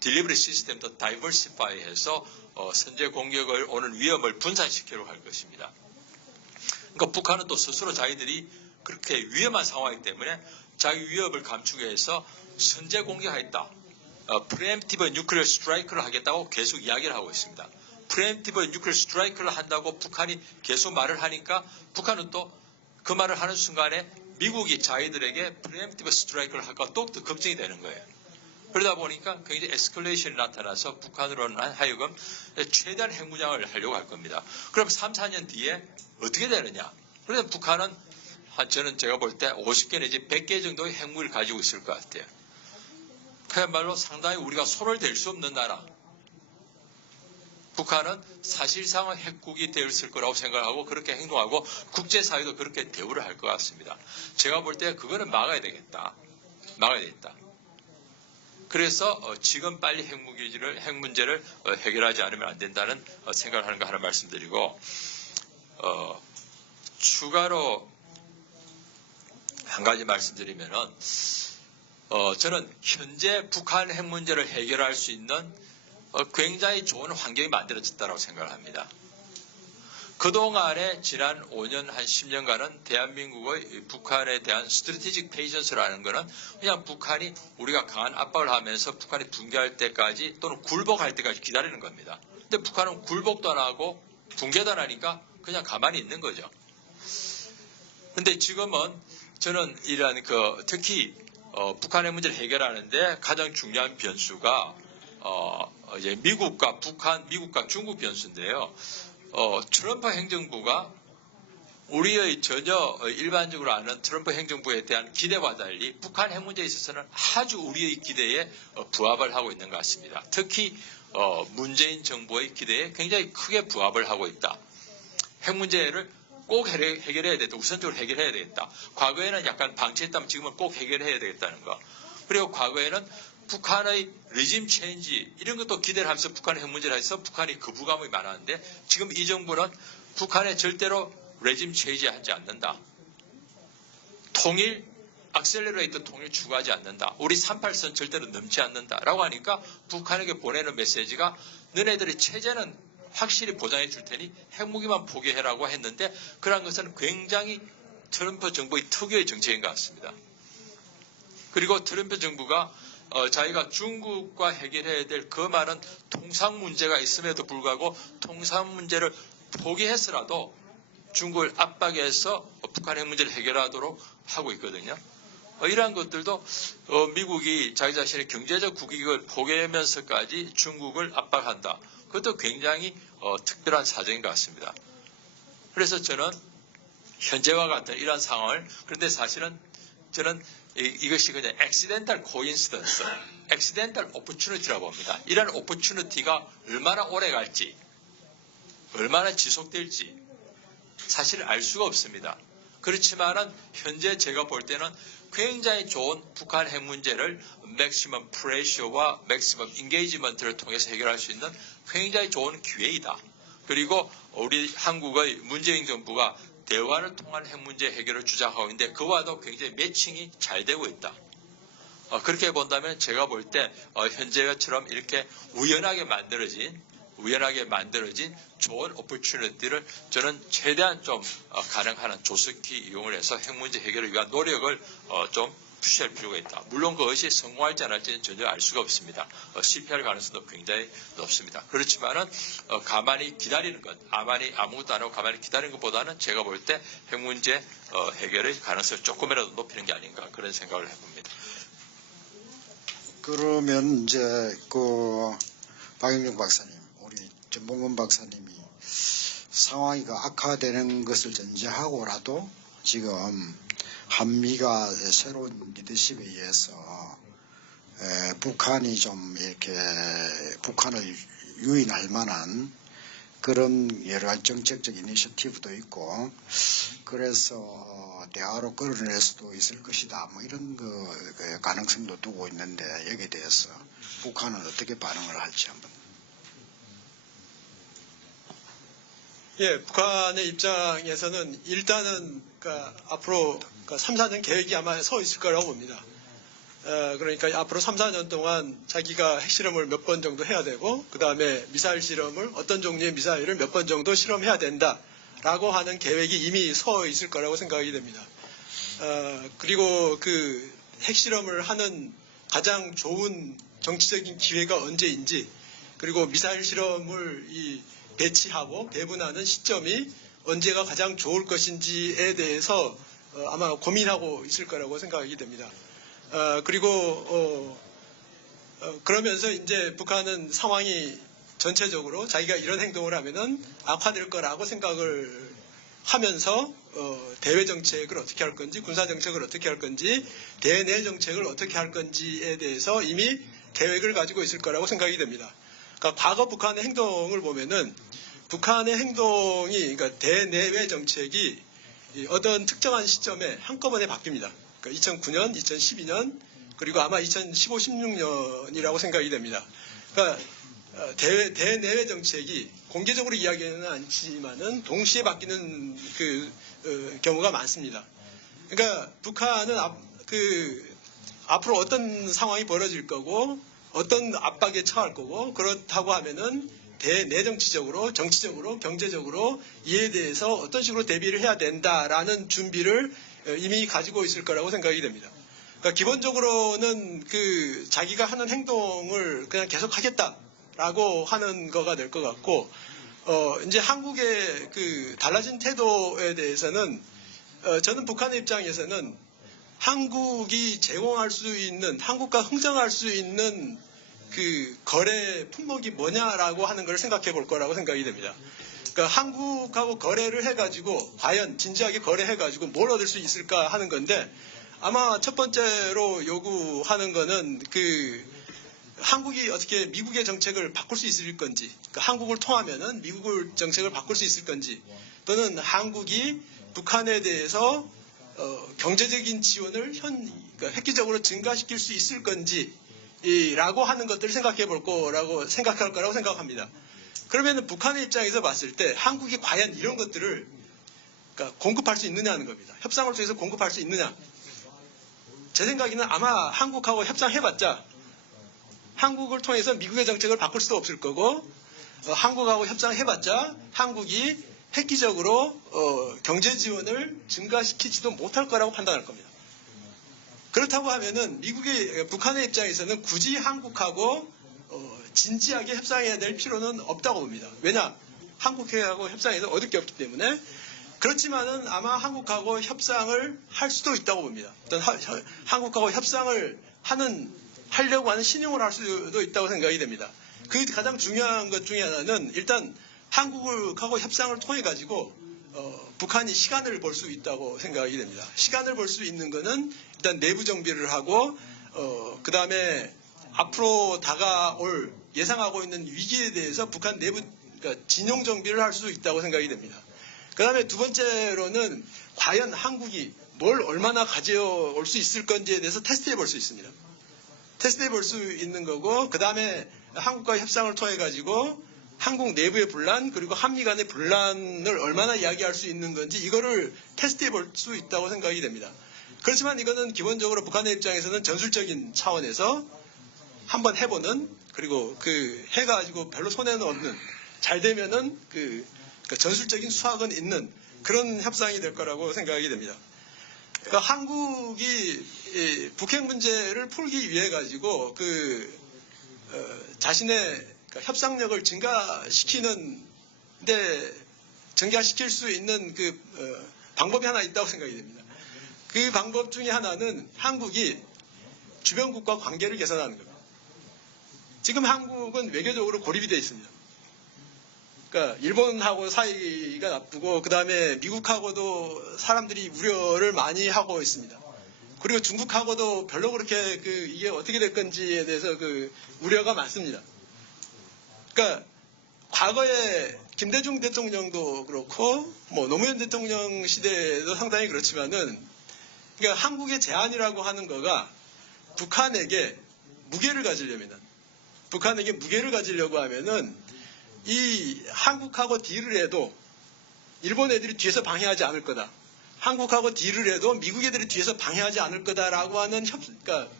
딜리버리 시스템도 다이버시파이해서 선제 공격을 오는 위험을 분산시키려고 할 것입니다. 그러니까 북한은 또 스스로 자기들이 그렇게 위험한 상황이기 때문에 자기 위협을 감추기 위해서 선제 공격하겠다. 프리엠티브 뉴클리어 스트라이크를 하겠다고 계속 이야기를 하고 있습니다. 프리엠티브 뉴클리어 스트라이크를 한다고 북한이 계속 말을 하니까 북한은 또 그 말을 하는 순간에 미국이 자기들에게 프리엠티브 스트라이크를 할까 또 걱정이 되는 거예요. 그러다 보니까 굉장히 에스컬레이션이 나타나서 북한으로는 하여금 최대한 핵무장을 하려고 할 겁니다. 그럼 3, 4년 뒤에 어떻게 되느냐? 그래서 북한은 저는 제가 볼 때 50개 내지 100개 정도의 핵무기를 가지고 있을 것 같아요. 그야말로 상당히 우리가 손을 댈 수 없는 나라. 북한은 사실상은 핵국이 되었을 거라고 생각하고 그렇게 행동하고 국제사회도 그렇게 대우를 할 것 같습니다. 제가 볼 때 그거는 막아야 되겠다. 막아야 되겠다. 그래서 지금 빨리 핵 문제를 해결하지 않으면 안 된다는 생각을 하는 거 하나 말씀드리고 추가로 한 가지 말씀드리면은 저는 현재 북한 핵 문제를 해결할 수 있는 굉장히 좋은 환경이 만들어졌다고 생각을 합니다. 그동안에 지난 5년 한 10년간은 대한민국의 북한에 대한 스트래티직 페이션스라는 것은 그냥 북한이 우리가 강한 압박을 하면서 북한이 붕괴할 때까지 또는 굴복할 때까지 기다리는 겁니다. 근데 북한은 굴복도 안 하고 붕괴도 안 하니까 그냥 가만히 있는 거죠. 근데 지금은 저는 이러한 특히 북한의 문제를 해결하는데 가장 중요한 변수가 이제 미국과 중국 변수인데요. 트럼프 행정부가 우리의 전혀 일반적으로 아는 트럼프 행정부에 대한 기대와 달리 북한 핵 문제에 있어서는 아주 우리의 기대에 부합을 하고 있는 것 같습니다. 특히 문재인 정부의 기대에 굉장히 크게 부합을 하고 있다. 핵 문제를 꼭 해결해야 되겠다. 우선적으로 해결해야 되겠다. 과거에는 약간 방치했다면 지금은 꼭 해결해야 되겠다는 거. 그리고 과거에는 북한의 리짐 체인지 이런 것도 기대를 하면서 북한의 핵 문제를 해서 북한이 거부감이 많았는데 지금 이 정부는 북한에 절대로 리짐 체인지 하지 않는다. 악셀러레이터 통일 추구하지 않는다. 우리 38선 절대로 넘지 않는다. 라고 하니까 북한에게 보내는 메시지가 너네들의 체제는 확실히 보장해 줄 테니 핵무기만 포기해라고 했는데 그런 것은 굉장히 트럼프 정부의 특유의 정책인 것 같습니다. 그리고 트럼프 정부가 자기가 중국과 해결해야 될 그 많은 통상 문제가 있음에도 불구하고 통상 문제를 포기해서라도 중국을 압박해서 북한 핵 문제를 해결하도록 하고 있거든요. 이러한 것들도 미국이 자기 자신의 경제적 국익을 포기하면서까지 중국을 압박한다. 그것도 굉장히 특별한 사정인 것 같습니다. 그래서 저는 현재와 같은 이러한 상황을 그런데 사실은 저는 이것이 그냥 accidental coincidence, accidental opportunity라고 봅니다. 이런 opportunity가 얼마나 오래 갈지, 얼마나 지속될지 사실 알 수가 없습니다. 그렇지만은 현재 제가 볼 때는 굉장히 좋은 북한 핵 문제를 maximum pressure와 maximum engagement를 통해서 해결할 수 있는 굉장히 좋은 기회이다. 그리고 우리 한국의 문재인 정부가 대화를 통한 핵 문제 해결을 주장하고 있는데 그와도 굉장히 매칭이 잘 되고 있다. 그렇게 본다면 제가 볼 때 현재처럼 이렇게 우연하게 만들어진 좋은 오퍼튜니티를 저는 최대한 좀 가능한 한 조속히 이용을 해서 핵 문제 해결을 위한 노력을 좀 푸시할 필요가 있다. 물론 그것이 성공할지 안 할지는 전혀 알 수가 없습니다. 실패할 가능성도 굉장히 높습니다. 그렇지만은 가만히 기다리는 것, 아무것도 안 하고 가만히 기다리는 것보다는 제가 볼 때 핵 문제 해결의 가능성을 조금이라도 높이는 게 아닌가 그런 생각을 해봅니다. 그러면 이제 박영종 박사님, 우리 전봉건 박사님이 상황이 악화되는 것을 전제하고라도 지금 한미가 새로운 리더십에 의해서 북한이 좀 이렇게 북한을 유인할 만한 그런 여러 가지 정책적 이니셔티브도 있고 그래서 대화로 끌어낼 수도 있을 것이다. 뭐 이런 그 가능성도 두고 있는데 여기에 대해서 북한은 어떻게 반응을 할지 한번. 예, 북한의 입장에서는 일단은 그러니까 앞으로 3, 4년 계획이 아마 서 있을 거라고 봅니다. 그러니까 앞으로 3, 4년 동안 자기가 핵실험을 몇 번 정도 해야 되고 그 다음에 미사일 실험을 어떤 종류의 미사일을 몇 번 정도 실험해야 된다라고 하는 계획이 이미 서 있을 거라고 생각이 됩니다. 그리고 그 핵실험을 하는 가장 좋은 정치적인 기회가 언제인지 그리고 미사일 실험을 배치하고 배분하는 시점이 언제가 가장 좋을 것인지에 대해서 아마 고민하고 있을 거라고 생각이 됩니다. 그리고 그러면서 이제 북한은 상황이 전체적으로 자기가 이런 행동을 하면은 악화될 거라고 생각을 하면서 대외 정책을 어떻게 할 건지 군사 정책을 어떻게 할 건지 대내 정책을 어떻게 할 건지에 대해서 이미 계획을 가지고 있을 거라고 생각이 됩니다. 그러니까 과거 북한의 행동을 보면은 북한의 행동이 그러니까 대내외 정책이 어떤 특정한 시점에 한꺼번에 바뀝니다. 그러니까 2009년, 2012년 그리고 아마 2015, 16년이라고 생각이 됩니다. 그러니까 대내외 정책이 공개적으로 이야기는 않지만은 동시에 바뀌는 경우가 많습니다. 그러니까 북한은 앞으로 어떤 상황이 벌어질 거고 어떤 압박에 처할 거고 그렇다고 하면은 대내 정치적으로, 경제적으로 이에 대해서 어떤 식으로 대비를 해야 된다라는 준비를 이미 가지고 있을 거라고 생각이 됩니다. 그러니까 기본적으로는 자기가 하는 행동을 그냥 계속하겠다라고 하는 거가 될 것 같고, 이제 한국의 달라진 태도에 대해서는 저는 북한의 입장에서는 한국이 제공할 수 있는, 한국과 흥정할 수 있는 거래 품목이 뭐냐라고 하는 걸 생각해 볼 거라고 생각이 됩니다. 그러니까 한국하고 거래를 해가지고 과연 진지하게 거래해가지고 뭘 얻을 수 있을까 하는 건데 아마 첫 번째로 요구하는 거는 한국이 어떻게 미국의 정책을 바꿀 수 있을 건지, 그러니까 한국을 통하면은 미국의 정책을 바꿀 수 있을 건지, 또는 한국이 북한에 대해서 경제적인 지원을 그러니까 획기적으로 증가시킬 수 있을 건지라고 하는 것들을 생각해 볼 거라고 생각할 거라고 생각합니다. 그러면 북한의 입장에서 봤을 때 한국이 과연 이런 것들을 그러니까 공급할 수 있느냐는 겁니다. 협상을 통해서 공급할 수 있느냐. 제 생각에는 아마 한국하고 협상해봤자 한국을 통해서 미국의 정책을 바꿀 수도 없을 거고 한국하고 협상해봤자 한국이 획기적으로 경제 지원을 증가시키지도 못할 거라고 판단할 겁니다. 그렇다고 하면은 북한의 입장에서는 굳이 한국하고 진지하게 협상해야 될 필요는 없다고 봅니다. 왜냐? 한국하고 협상해서 얻을 게 없기 때문에. 그렇지만은 아마 한국하고 협상을 할 수도 있다고 봅니다. 어떤 한국하고 협상을 하려고 하는 신용을 할 수도 있다고 생각이 됩니다. 그 가장 중요한 것 중에 하나는 일단 한국하고 협상을 통해 가지고 북한이 시간을 벌 수 있다고 생각이 됩니다. 시간을 벌 수 있는 거는 일단 내부 정비를 하고 그 다음에 앞으로 다가올 예상하고 있는 위기에 대해서 북한 내부 그러니까 진용 정비를 할 수 있다고 생각이 됩니다. 그 다음에 두 번째로는 과연 한국이 뭘 얼마나 가져올 수 있을 건지에 대해서 테스트해 볼 수 있습니다. 테스트해 볼 수 있는 거고 그 다음에 한국과의 협상을 통해 가지고 한국 내부의 분란 그리고 한미 간의 분란을 얼마나 이야기할 수 있는 건지 이거를 테스트해 볼 수 있다고 생각이 됩니다. 그렇지만 이거는 기본적으로 북한의 입장에서는 전술적인 차원에서 한번 해보는 그리고 해가지고 별로 손해는 없는 잘 되면은 전술적인 수확은 있는 그런 협상이 될 거라고 생각이 됩니다. 그러니까 한국이 북핵 문제를 풀기 위해 가지고 자신의 협상력을 증가시킬 수 있는 방법이 하나 있다고 생각이 됩니다. 그 방법 중에 하나는 한국이 주변국과 관계를 개선하는 겁니다. 지금 한국은 외교적으로 고립이 되어 있습니다. 그러니까 일본하고 사이가 나쁘고 그 다음에 미국하고도 사람들이 우려를 많이 하고 있습니다. 그리고 중국하고도 별로 그렇게 이게 어떻게 될 건지에 대해서 우려가 많습니다. 그러니까 과거에 김대중 대통령도 그렇고 뭐 노무현 대통령 시대도 상당히 그렇지만은 그러니까 한국의 제안이라고 하는 거가 북한에게 무게를 가지려고 하면은 이 한국하고 딜을 해도 일본 애들이 뒤에서 방해하지 않을 거다. 한국하고 딜을 해도 미국 애들이 뒤에서 방해하지 않을 거다라고 하는 그러니까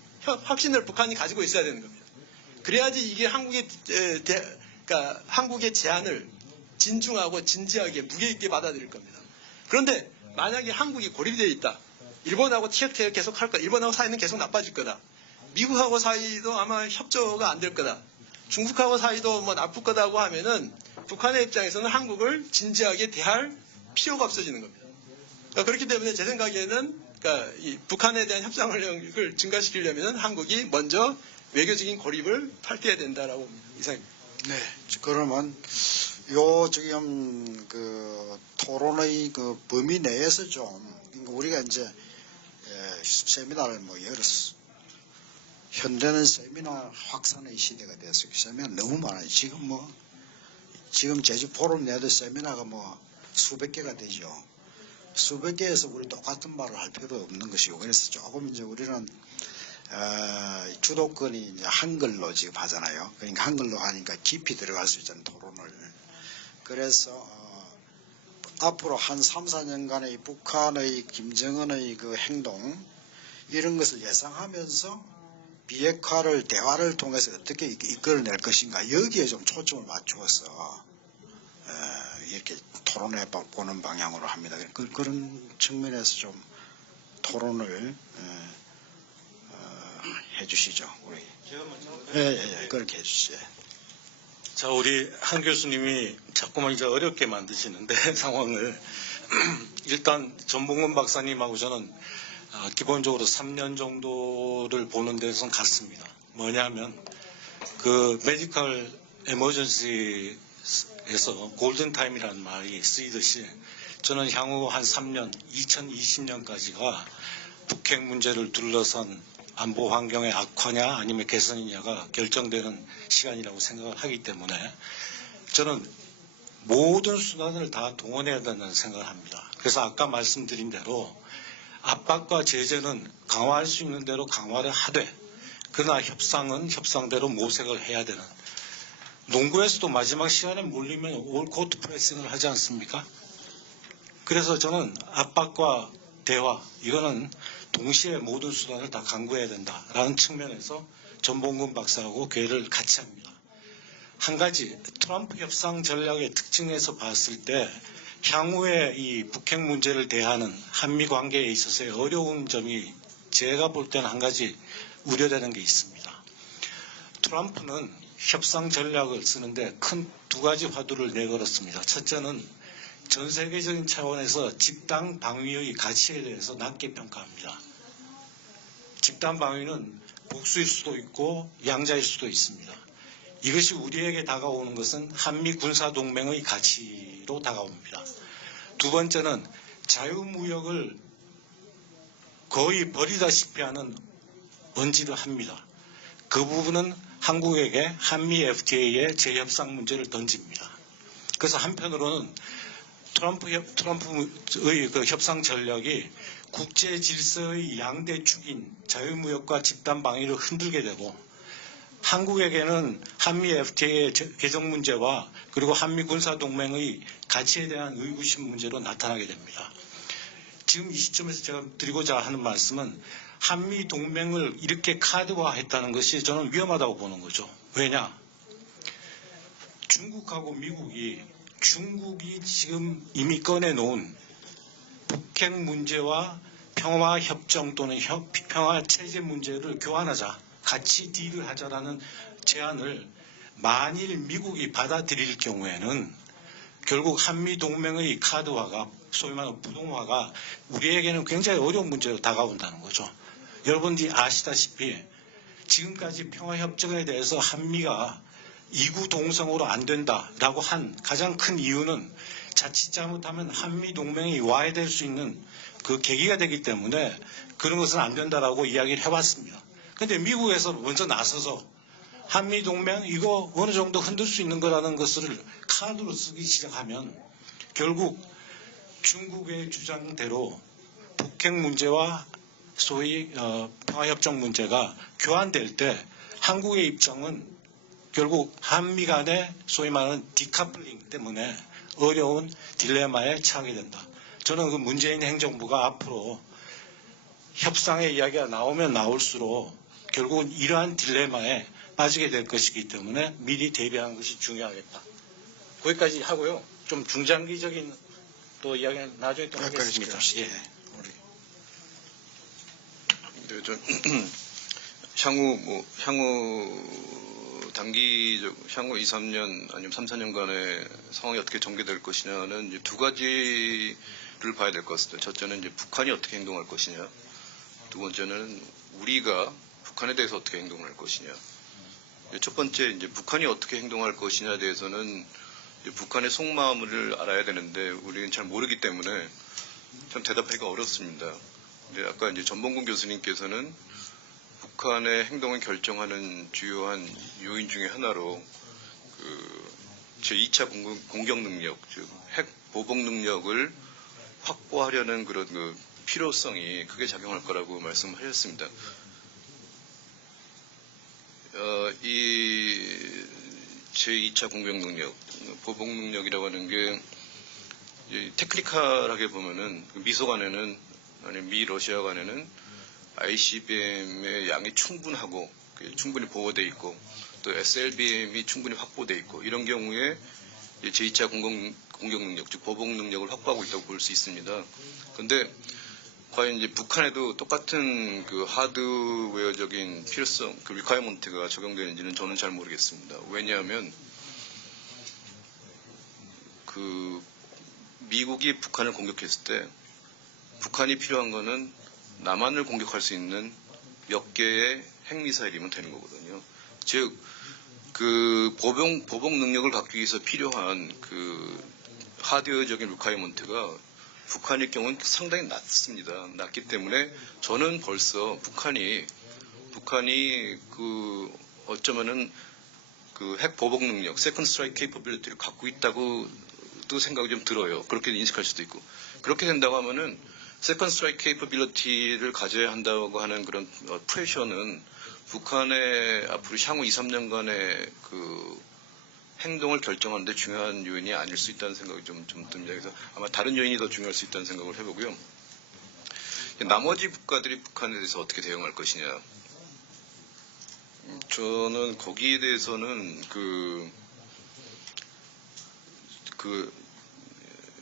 확신을 북한이 가지고 있어야 되는 겁니다. 그래야지 이게 그러니까 한국의 제안을 진중하고 진지하게 무게 있게 받아들일 겁니다. 그런데 만약에 한국이 고립되어 있다. 일본하고 티격태격 계속 할 거다. 일본하고 사이는 계속 나빠질 거다. 미국하고 사이도 아마 협조가 안 될 거다. 중국하고 사이도 뭐 나쁠 거다고 하면은 북한의 입장에서는 한국을 진지하게 대할 필요가 없어지는 겁니다. 그러니까 그렇기 때문에 제 생각에는 그러니까 이 북한에 대한 협상력을 증가시키려면 한국이 먼저 외교적인 고립을 탈퇴해야 된다라고 이상입니다. 네. 그러면 요 지금 토론의 범위 내에서 좀 그러니까 우리가 이제 세미나를 뭐 열었어. 현대는 세미나 확산의 시대가 됐어요. 세미나 너무 많아요. 지금 제주 포럼 내도 세미나가 뭐 수백 개가 되죠. 수백 개에서 우리 똑같은 말을 할 필요 없는 것이고, 그래서 조금 이제 우리는 주도권이 이제 한글로 지금 하잖아요. 그러니까 한글로 하니까 깊이 들어갈 수 있잖아요, 토론을. 그래서 앞으로 한 3, 4년간의 북한의 김정은의 행동 이런 것을 예상하면서 비핵화를 대화를 통해서 어떻게 이끌어낼 것인가 여기에 좀 초점을 맞추어서 이렇게 토론해 보는 방향으로 합니다. 그런 측면에서 좀 토론을 해주시죠. 우리. 예, 그렇게 해주시죠. 자, 우리 한 교수님이 자꾸만 이제 어렵게 만드시는데 상황을 일단 전봉근 박사님하고 저는 기본적으로 3년 정도를 보는 데선 같습니다. 뭐냐면 메디컬 에머전시에서 골든타임이라는 말이 쓰이듯이 저는 향후 한 3년, 2020년까지가 북핵 문제를 둘러싼 안보 환경의 악화냐 아니면 개선이냐가 결정되는 시간이라고 생각을 하기 때문에 저는 모든 수단을 다 동원해야 된다는 생각을 합니다. 그래서 아까 말씀드린 대로 압박과 제재는 강화할 수 있는 대로 강화를 하되 그러나 협상은 협상대로 모색을 해야 되는, 농구에서도 마지막 시간에 몰리면 올코트 프레싱을 하지 않습니까? 그래서 저는 압박과 대화 이거는 동시에 모든 수단을 다 강구해야 된다라는 측면에서 전봉근 박사하고 궤를 같이 합니다. 한 가지 트럼프 협상 전략의 특징에서 봤을 때 향후에 이 북핵 문제를 대하는 한미 관계에 있어서의 어려운 점이 제가 볼 때는 한 가지 우려되는 게 있습니다. 트럼프는 협상 전략을 쓰는데 큰 두 가지 화두를 내걸었습니다. 첫째는 전 세계적인 차원에서 집단 방위의 가치에 대해서 낮게 평가합니다. 집단 방위는 복수일 수도 있고 양자일 수도 있습니다. 이것이 우리에게 다가오는 것은 한미 군사동맹의 가치로 다가옵니다. 두 번째는 자유무역을 거의 버리다시피 하는 언지를 합니다. 그 부분은 한국에게 한미 FTA의 재협상 문제를 던집니다. 그래서 한편으로는 트럼프의 협상 전략이 국제 질서의 양대 축인 자유무역과 집단 방위를 흔들게 되고 한국에게는 한미 FTA의 개정 문제와 그리고 한미 군사동맹의 가치에 대한 의구심 문제로 나타나게 됩니다. 지금 이 시점에서 제가 드리고자 하는 말씀은 한미 동맹을 이렇게 카드화했다는 것이 저는 위험하다고 보는 거죠. 왜냐? 중국하고 미국이 지금 이미 꺼내놓은 북핵 문제와 평화협정 또는 평화체제 문제를 교환하자, 같이 딜을 하자라는 제안을 만일 미국이 받아들일 경우에는 결국 한미동맹의 카드화가 소위 말하는 부동화가 우리에게는 굉장히 어려운 문제로 다가온다는 거죠. 여러분들이 아시다시피 지금까지 평화협정에 대해서 한미가 이구동성으로 안 된다라고 한 가장 큰 이유는 자칫 잘못하면 한미 동맹이 와해될 수 있는 그 계기가 되기 때문에 그런 것은 안 된다라고 이야기를 해왔습니다. 그런데 미국에서 먼저 나서서 한미 동맹 이거 어느 정도 흔들 수 있는 거라는 것을 카드로 쓰기 시작하면 결국 중국의 주장대로 북핵 문제와 소위 평화협정 문제가 교환될 때 한국의 입장은 결국 한미 간의 소위 말하는 디카플링 때문에 어려운 딜레마에 처하게 된다. 저는 그 문재인 행정부가 앞으로 협상의 이야기가 나오면 나올수록 결국은 이러한 딜레마에 빠지게 될 것이기 때문에 미리 대비하는 것이 중요하겠다. 거기까지 하고요. 좀 중장기적인 또 이야기는 나중에 또 하겠습니다. 예. 네, 전 향후 단기적 향후 2, 3년 아니면 3, 4년간의 상황이 어떻게 전개될 것이냐는 이제 두 가지를 봐야 될 것 같습니다. 첫째는 이제 북한이 어떻게 행동할 것이냐, 두 번째는 우리가 북한에 대해서 어떻게 행동할 것이냐. 첫 번째 이제 북한이 어떻게 행동할 것이냐에 대해서는 이제 북한의 속마음을 알아야 되는데 우리는 잘 모르기 때문에 참 대답하기가 어렵습니다. 근데 아까 이제 전봉근 교수님께서는 북한의 행동을 결정하는 주요한 요인 중에 하나로 제2차 공격 능력, 즉 핵 보복 능력을 확보하려는 그런 그 필요성이 크게 작용할 거라고 말씀하셨습니다. 이 제2차 공격 능력, 보복 능력이라고 하는 게 테크니컬하게 보면은 미소 간에는 아니 미 러시아 간에는 ICBM의 양이 충분하고 충분히 보호돼 있고 또 SLBM이 충분히 확보돼 있고 이런 경우에 제2차 공격 능력, 즉 보복 능력을 확보하고 있다고 볼 수 있습니다. 그런데 과연 이제 북한에도 똑같은 그 하드웨어적인 필요성, 그 리콰이어먼트가 적용되는지는 저는 잘 모르겠습니다. 왜냐하면 그 미국이 북한을 공격했을 때 북한이 필요한 거는 남한을 공격할 수 있는 몇 개의 핵미사일이면 되는 거거든요. 즉, 그 보복 능력을 갖기 위해서 필요한 그 하드웨어적인 리콰이어먼트가 북한의 경우는 상당히 낮습니다. 낮기 때문에 저는 벌써 북한이 그 어쩌면은 그 핵 보복 능력, 세컨드 스트라이크 케이퍼빌리티를 갖고 있다고도 생각이 좀 들어요. 그렇게 인식할 수도 있고. 그렇게 된다고 하면은 세컨드 스트라이크 케이퍼빌리티를 가져야 한다고 하는 그런 프레셔는 북한의 앞으로 향후 2, 3년간의 그 행동을 결정하는 데 중요한 요인이 아닐 수 있다는 생각이 좀 듭니다. 그래서 아마 다른 요인이 더 중요할 수 있다는 생각을 해보고요. 나머지 국가들이 북한에 대해서 어떻게 대응할 것이냐. 저는 거기에 대해서는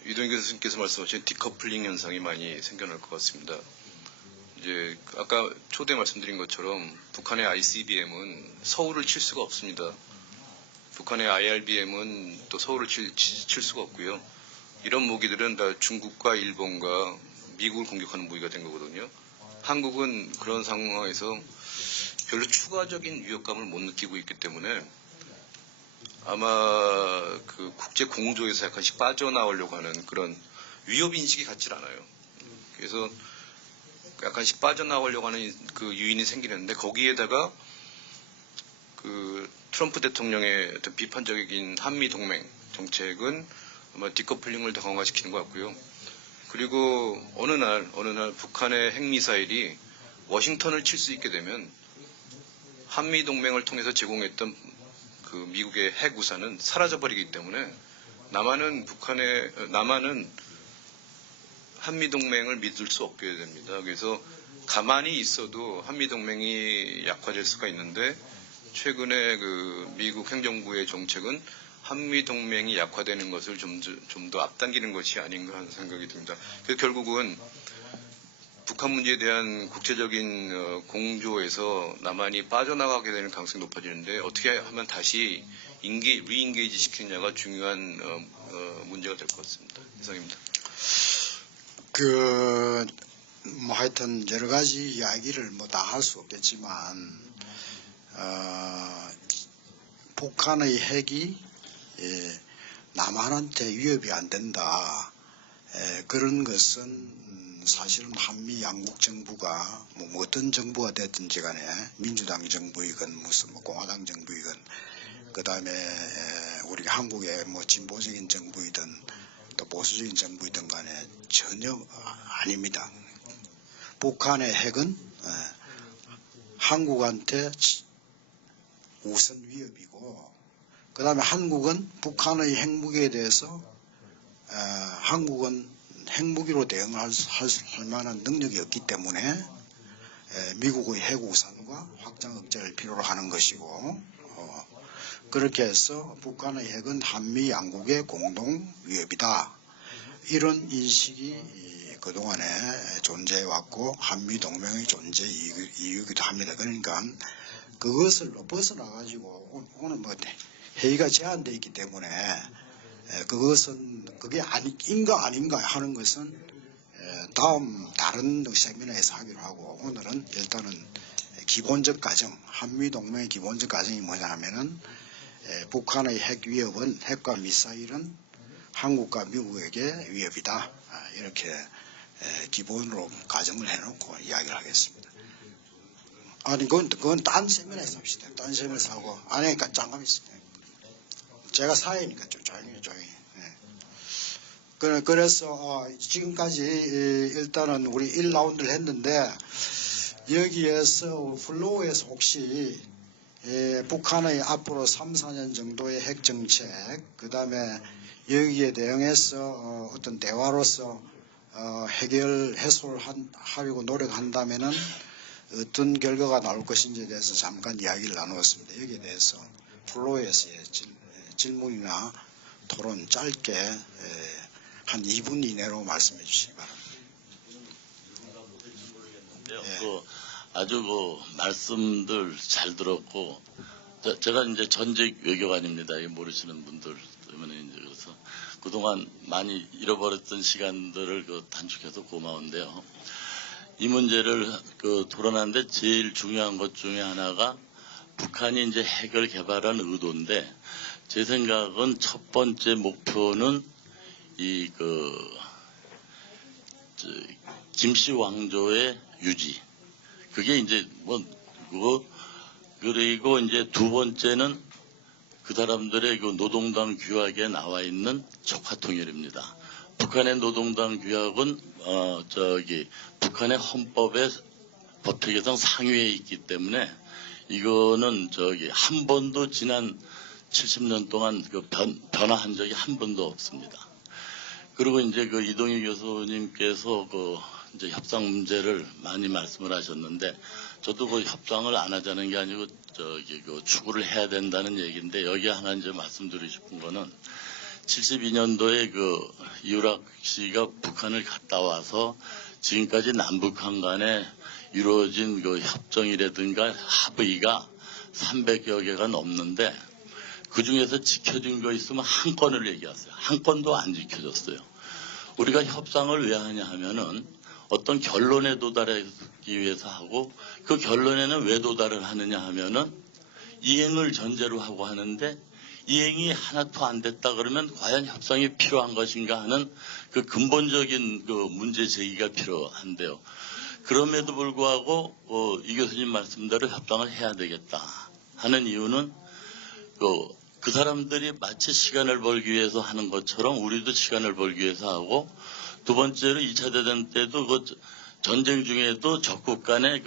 이동희 교수님께서 말씀하신 디커플링 현상이 많이 생겨날 것 같습니다. 이제 아까 초대 말씀드린 것처럼 북한의 ICBM은 서울을 칠 수가 없습니다. 북한의 IRBM은 또 서울을 칠 수가 없고요. 이런 무기들은 다 중국과 일본과 미국을 공격하는 무기가 된 거거든요. 한국은 그런 상황에서 별로 추가적인 위협감을 못 느끼고 있기 때문에 아마 그 국제 공조에서 약간씩 빠져나오려고 하는 그런 위협 인식이 같질 않아요. 그래서 약간씩 빠져나오려고 하는 그 유인이 생기는데 거기에다가 그 트럼프 대통령의 어떤 비판적인 한미 동맹 정책은 아마 디커플링을 더 강화시키는 것 같고요. 그리고 어느 날 북한의 핵미사일이 워싱턴을 칠 수 있게 되면 한미 동맹을 통해서 제공했던 그 미국의 핵 우산은 사라져버리기 때문에 남한은 한미 동맹을 믿을 수 없게 됩니다. 그래서 가만히 있어도 한미 동맹이 약화될 수가 있는데 최근에 그 미국 행정부의 정책은 한미 동맹이 약화되는 것을 좀 더 앞당기는 것이 아닌가 하는 생각이 듭니다. 그래서 결국은 북한 문제에 대한 국제적인 공조에서 남한이 빠져나가게 되는 가능성이 높아지는데 어떻게 하면 다시 리인게이지 시키느냐가 중요한 문제가 될 것 같습니다. 이상입니다. 뭐 하여튼 여러 가지 이야기를 뭐 다 할 수 없겠지만 북한의 핵이 남한한테 위협이 안 된다. 그런 것은 사실은 한미 양국 정부가 뭐 어떤 정부가 됐든지 간에 민주당 정부이건 무슨 뭐 공화당 정부이건 그 다음에 우리 한국의 뭐 진보적인 정부이든 또 보수적인 정부이든 간에 전혀 아닙니다. 북한의 핵은 한국한테 우선 위협이고 그 다음에 한국은 북한의 핵무기에 대해서 한국은 핵무기로 대응할 만한 능력이 없기 때문에 미국의 핵 우산과 확장 억제를 필요로 하는 것이고 그렇게 해서 북한의 핵은 한미 양국의 공동 위협이다. 이런 인식이 그동안에 존재해왔고 한미 동맹의 존재 이유이기도 합니다. 그러니까 그것을 벗어나가지고 오늘 뭐 회의가 제한되어 있기 때문에 그것은 그게 아닌가 아닌가 하는 것은 다른 세미나에서 하기로 하고 오늘은 일단은 기본적 가정 한미동맹의 기본적 가정이 뭐냐 하면은 북한의 핵 위협은 핵과 미사일은 한국과 미국에게 위협이다. 이렇게 기본으로 가정을 해놓고 이야기를 하겠습니다. 아니 그건 딴 세미나에서 합시다. 딴 세미나에서 하고 아니 그러니까 잠깐 있습니다. 제가 사회니까 좀 조용히. 그래서 지금까지 일단은 우리 1라운드를 했는데 여기에서 플로우에서 혹시 북한의 앞으로 3, 4년 정도의 핵정책 그 다음에 여기에 대응해서 어떤 대화로서 해소를 하려고 노력한다면은 어떤 결과가 나올 것인지에 대해서 잠깐 이야기를 나누었습니다. 여기에 대해서 플로우에서의 질문이나 토론 짧게 한 2분 이내로 말씀해 주시기 바랍니다. 아주 말씀들 잘 들었고 제가 이제 전직 외교관입니다. 모르시는 분들 때문에 이제 그래서 그동안 많이 잃어버렸던 시간들을 단축해서 고마운데요. 이 문제를 토론하는데 제일 중요한 것 중에 하나가 북한이 이제 핵을 개발한 의도인데 제 생각은 첫 번째 목표는 김씨 왕조의 유지. 그게 이제 그리고 이제 두 번째는 그 사람들의 노동당 규약에 나와 있는 적화통일입니다. 북한의 노동당 규약은 북한의 헌법의 법태 개정 상위에 있기 때문에 이거는 한 번도 지난 70년 동안 변화한 적이 한 번도 없습니다. 그리고 이제 이동희 교수님께서 이제 협상 문제를 많이 말씀을 하셨는데 저도 협상을 안 하자는 게 아니고 추구를 해야 된다는 얘기인데 여기 하나 이제 말씀드리고 싶은 거는 72년도에 이우락 씨가 북한을 갔다 와서 지금까지 남북한 간에 이루어진 협정이라든가 합의가 300여 개가 넘는데 그 중에서 지켜진 거 있으면 한 건을 얘기하세요. 한 건도 안 지켜졌어요. 우리가 협상을 왜 하냐 하면은 어떤 결론에 도달하기 위해서 하고 그 결론에는 왜 도달을 하느냐 하면은 이행을 전제로 하고 하는데 이행이 하나도 안 됐다 그러면 과연 협상이 필요한 것인가 하는 그 근본적인 문제 제기가 필요한데요. 그럼에도 불구하고 이 교수님 말씀대로 협상을 해야 되겠다 하는 이유는 그 사람들이 마치 시간을 벌기 위해서 하는 것처럼 우리도 시간을 벌기 위해서 하고 두 번째로 2차 대전 때도 전쟁 중에도 적국 간에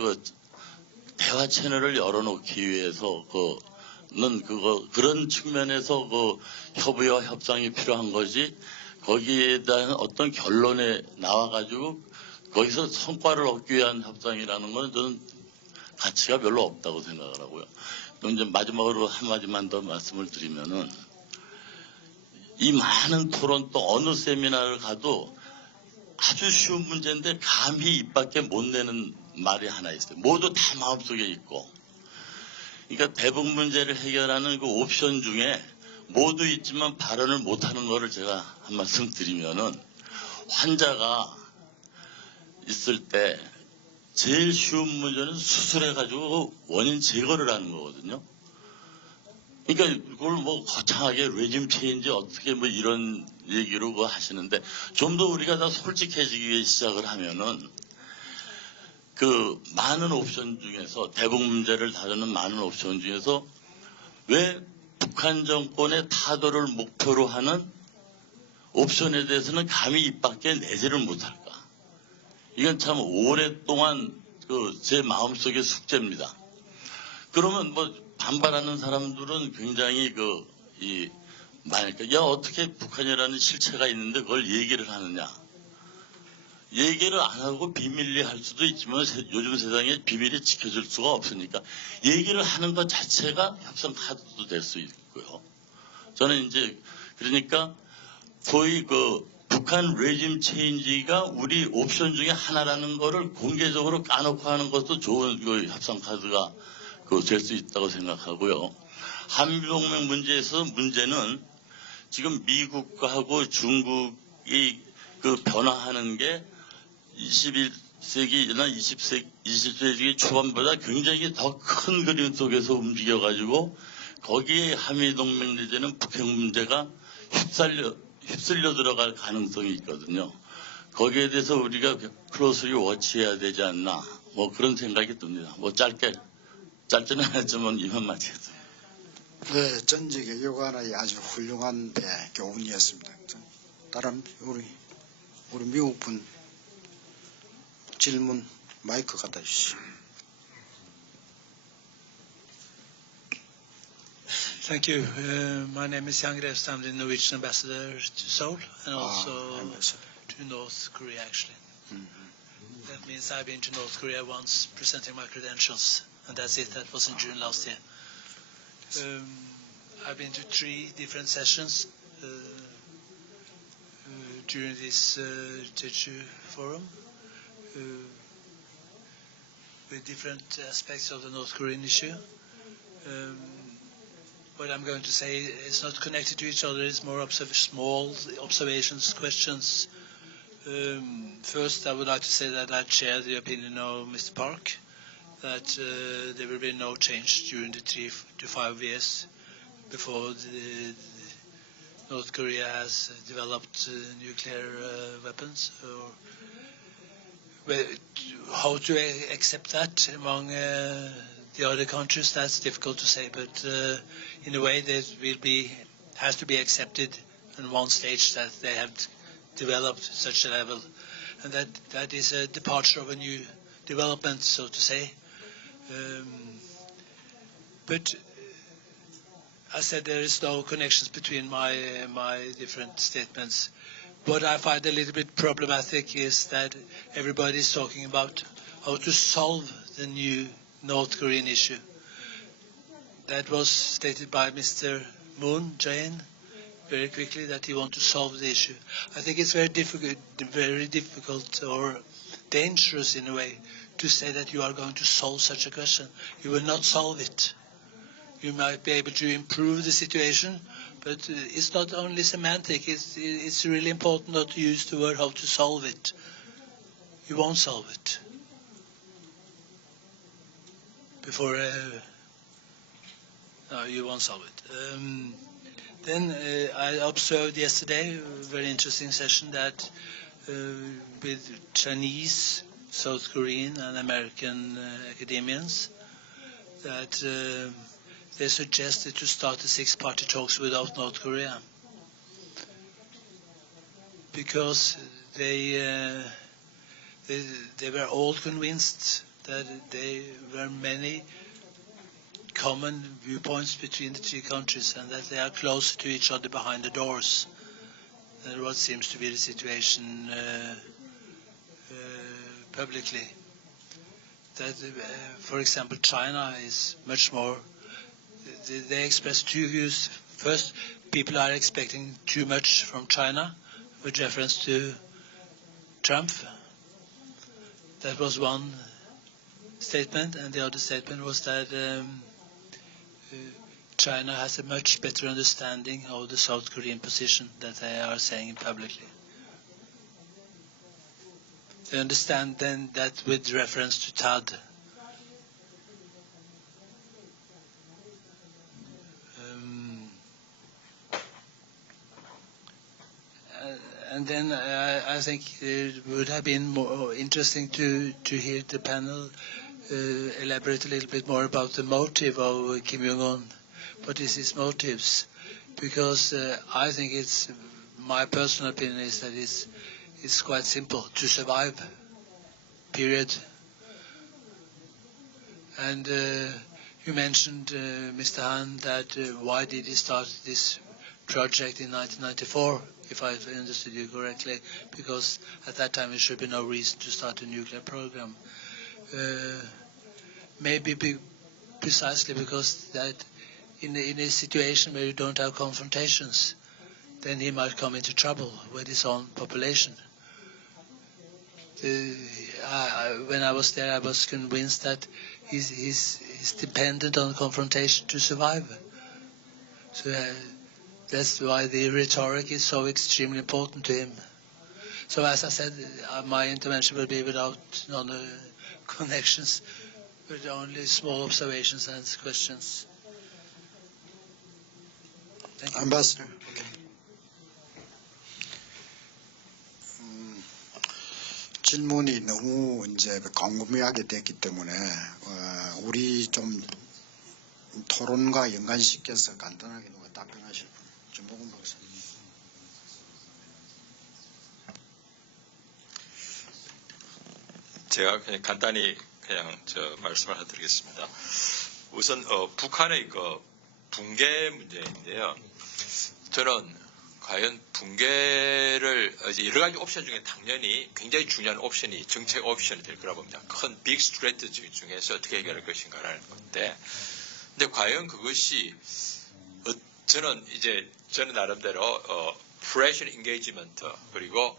대화 채널을 열어놓기 위해서 그런 측면에서 협의와 협상이 필요한 것이 거기에 대한 어떤 결론에 나와가지고 거기서 성과를 얻기 위한 협상이라는 건 저는 가치가 별로 없다고 생각을 하고요. 이제 마지막으로 한마디만 더 말씀을 드리면은 이 많은 토론 또 어느 세미나를 가도 아주 쉬운 문제인데 감히 입 밖에 못 내는 말이 하나 있어요. 모두 다 마음속에 있고. 그러니까 대북 문제를 해결하는 그 옵션 중에 모두 있지만 발언을 못하는 거를 제가 한 말씀 드리면은 환자가 있을 때 제일 쉬운 문제는 수술해가지고 원인 제거를 하는 거거든요. 그러니까 그걸 뭐 거창하게 레짐 체인지 어떻게 뭐 이런 얘기로 그거 하시는데 좀 더 우리가 다 솔직해지기 시작을 하면은 그 많은 옵션 중에서 대북 문제를 다루는 많은 옵션 중에서 왜 북한 정권의 타도를 목표로 하는 옵션에 대해서는 감히 입 밖에 내지를 못할까? 이건 참 오랫동안 제 마음속의 숙제입니다. 그러면 뭐 반발하는 사람들은 굉장히 야 어떻게 북한이라는 실체가 있는데 그걸 얘기를 하느냐? 얘기를 안 하고 비밀리 할 수도 있지만 요즘 세상에 비밀이 지켜질 수가 없으니까 얘기를 하는 것 자체가 협상 카드도 될 수 있고요. 저는 이제 그러니까 소위 북한 레짐 체인지가 우리 옵션 중에 하나라는 거를 공개적으로 까놓고 하는 것도 좋은 협상 카드가 될 수 있다고 생각하고요. 한미동맹 문제에서 문제는 지금 미국하고 중국이 변화하는 게 21세기나 20세기 초반보다 굉장히 더 큰 그림 속에서 움직여가지고 거기에 한미동맹 내지는 북핵 문제가 휩쓸려 들어갈 가능성이 있거든요. 거기에 대해서 우리가 클로스리 워치해야 되지 않나 뭐 그런 생각이 듭니다. 뭐 짧지는 않았지만 이만 마치겠습니다. 네, 전직 외교관의 아주 훌륭한 교훈이었습니다. 다른 우리 미국 분 질문 마이크 갖다 주시죠. Thank you. My name is Jan Grevstad. I'm the Norwegian ambassador to Seoul and also to North Korea, actually. That means I've been to North Korea once presenting my credentials, and that's it. That was in June last year. I've been to 3 different sessions during this Jeju forum with different aspects of the North Korean issue. What I'm going to say is not connected to each other. It's more small observations, questions. First, I would like to say that I share the opinion of Mr. Park, that there will be no change during the 3 to 5 years before North Korea has developed nuclear weapons. How to accept that among the other countries, that's difficult to say, but in a way that has to be accepted in one stage that they have developed such a level, and that is a departure of a new development, so to say. But I said there is no connections between my different statements. What I find a little bit problematic is that everybody is talking about how to solve the new North Korean issue. That was stated by Mr. Moon Jae-in very quickly, that he wants to solve the issue. I think it's very difficult or dangerous in a way to say that you are going to solve such a question. You will not solve it. You might be able to improve the situation, but it's not only semantic. It's really important not to use the word how to solve it. You won't solve it. You won't solve it. Then I observed yesterday a very interesting session that with Chinese, South Korean and American academians, that they suggested to start the 6-party talks without North Korea, because they were all convinced that there were many common viewpoints between the 3 countries, and that they are closer to each other behind the doors than what seems to be the situation publicly. That, for example, China is much more. They express 2 views. First, people are expecting too much from China, with reference to Trump. That was one statement, and the other statement was that China has a much better understanding of the South Korean position that they are saying publicly. They understand then that with reference to THAAD. And then I think it would have been more interesting to hear the panel elaborate a little bit more about the motive of Kim Jong-un. What is his motives? Because I think my personal opinion is that it's quite simple: to survive, period. And you mentioned, Mr. Han, that why did he start this project in 1994, if I understood you correctly, because at that time there should be no reason to start a nuclear program. Maybe precisely because that in a situation where you don't have confrontations, then he might come into trouble with his own population. When I was there, I was convinced that he's dependent on confrontation to survive. So that's why the rhetoric is so extremely important to him. So as I said, my intervention will be without connections, with only small observations and questions. Thank you. Ambassador. 질문이 너무 이제 광범위하게 됐기 때문에 우리 좀 토론과 연관시켜서 간단하게 누가 답변하실 분. 전복훈 박사님. 제가 그냥 간단히 말씀을 드리겠습니다. 우선 북한의 그 붕괴 문제인데요. 저는 과연 붕괴를 여러 가지 옵션 중에 당연히 굉장히 중요한 옵션이 정책 옵션이 될 거라 봅니다. 큰 빅 스트래티지 중에서 어떻게 해결할 것인가라는 건데, 근데 과연 그것이 저는 나름대로 프레셔 인게이지먼트 그리고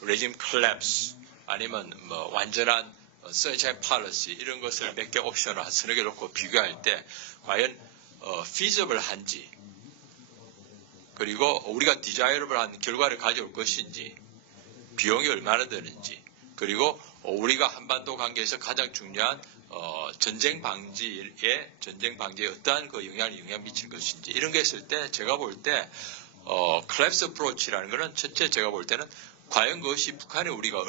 레짐 콜랩스 아니면 뭐 완전한 선샤인 팔러시 이런 것을 몇 개 옵션을 한 서너 개 놓고 비교할 때 과연 feasible한지, 그리고 우리가 디자이러블한 결과를 가져올 것인지, 비용이 얼마나 드는지, 그리고 우리가 한반도 관계에서 가장 중요한 전쟁 방지에 어떠한 그 영향을 미칠 것인지, 이런 게 있을 때 제가 볼 때 클랩스 어프로치라는 것은 첫째 제가 볼 때는 과연 그것이 북한에 우리가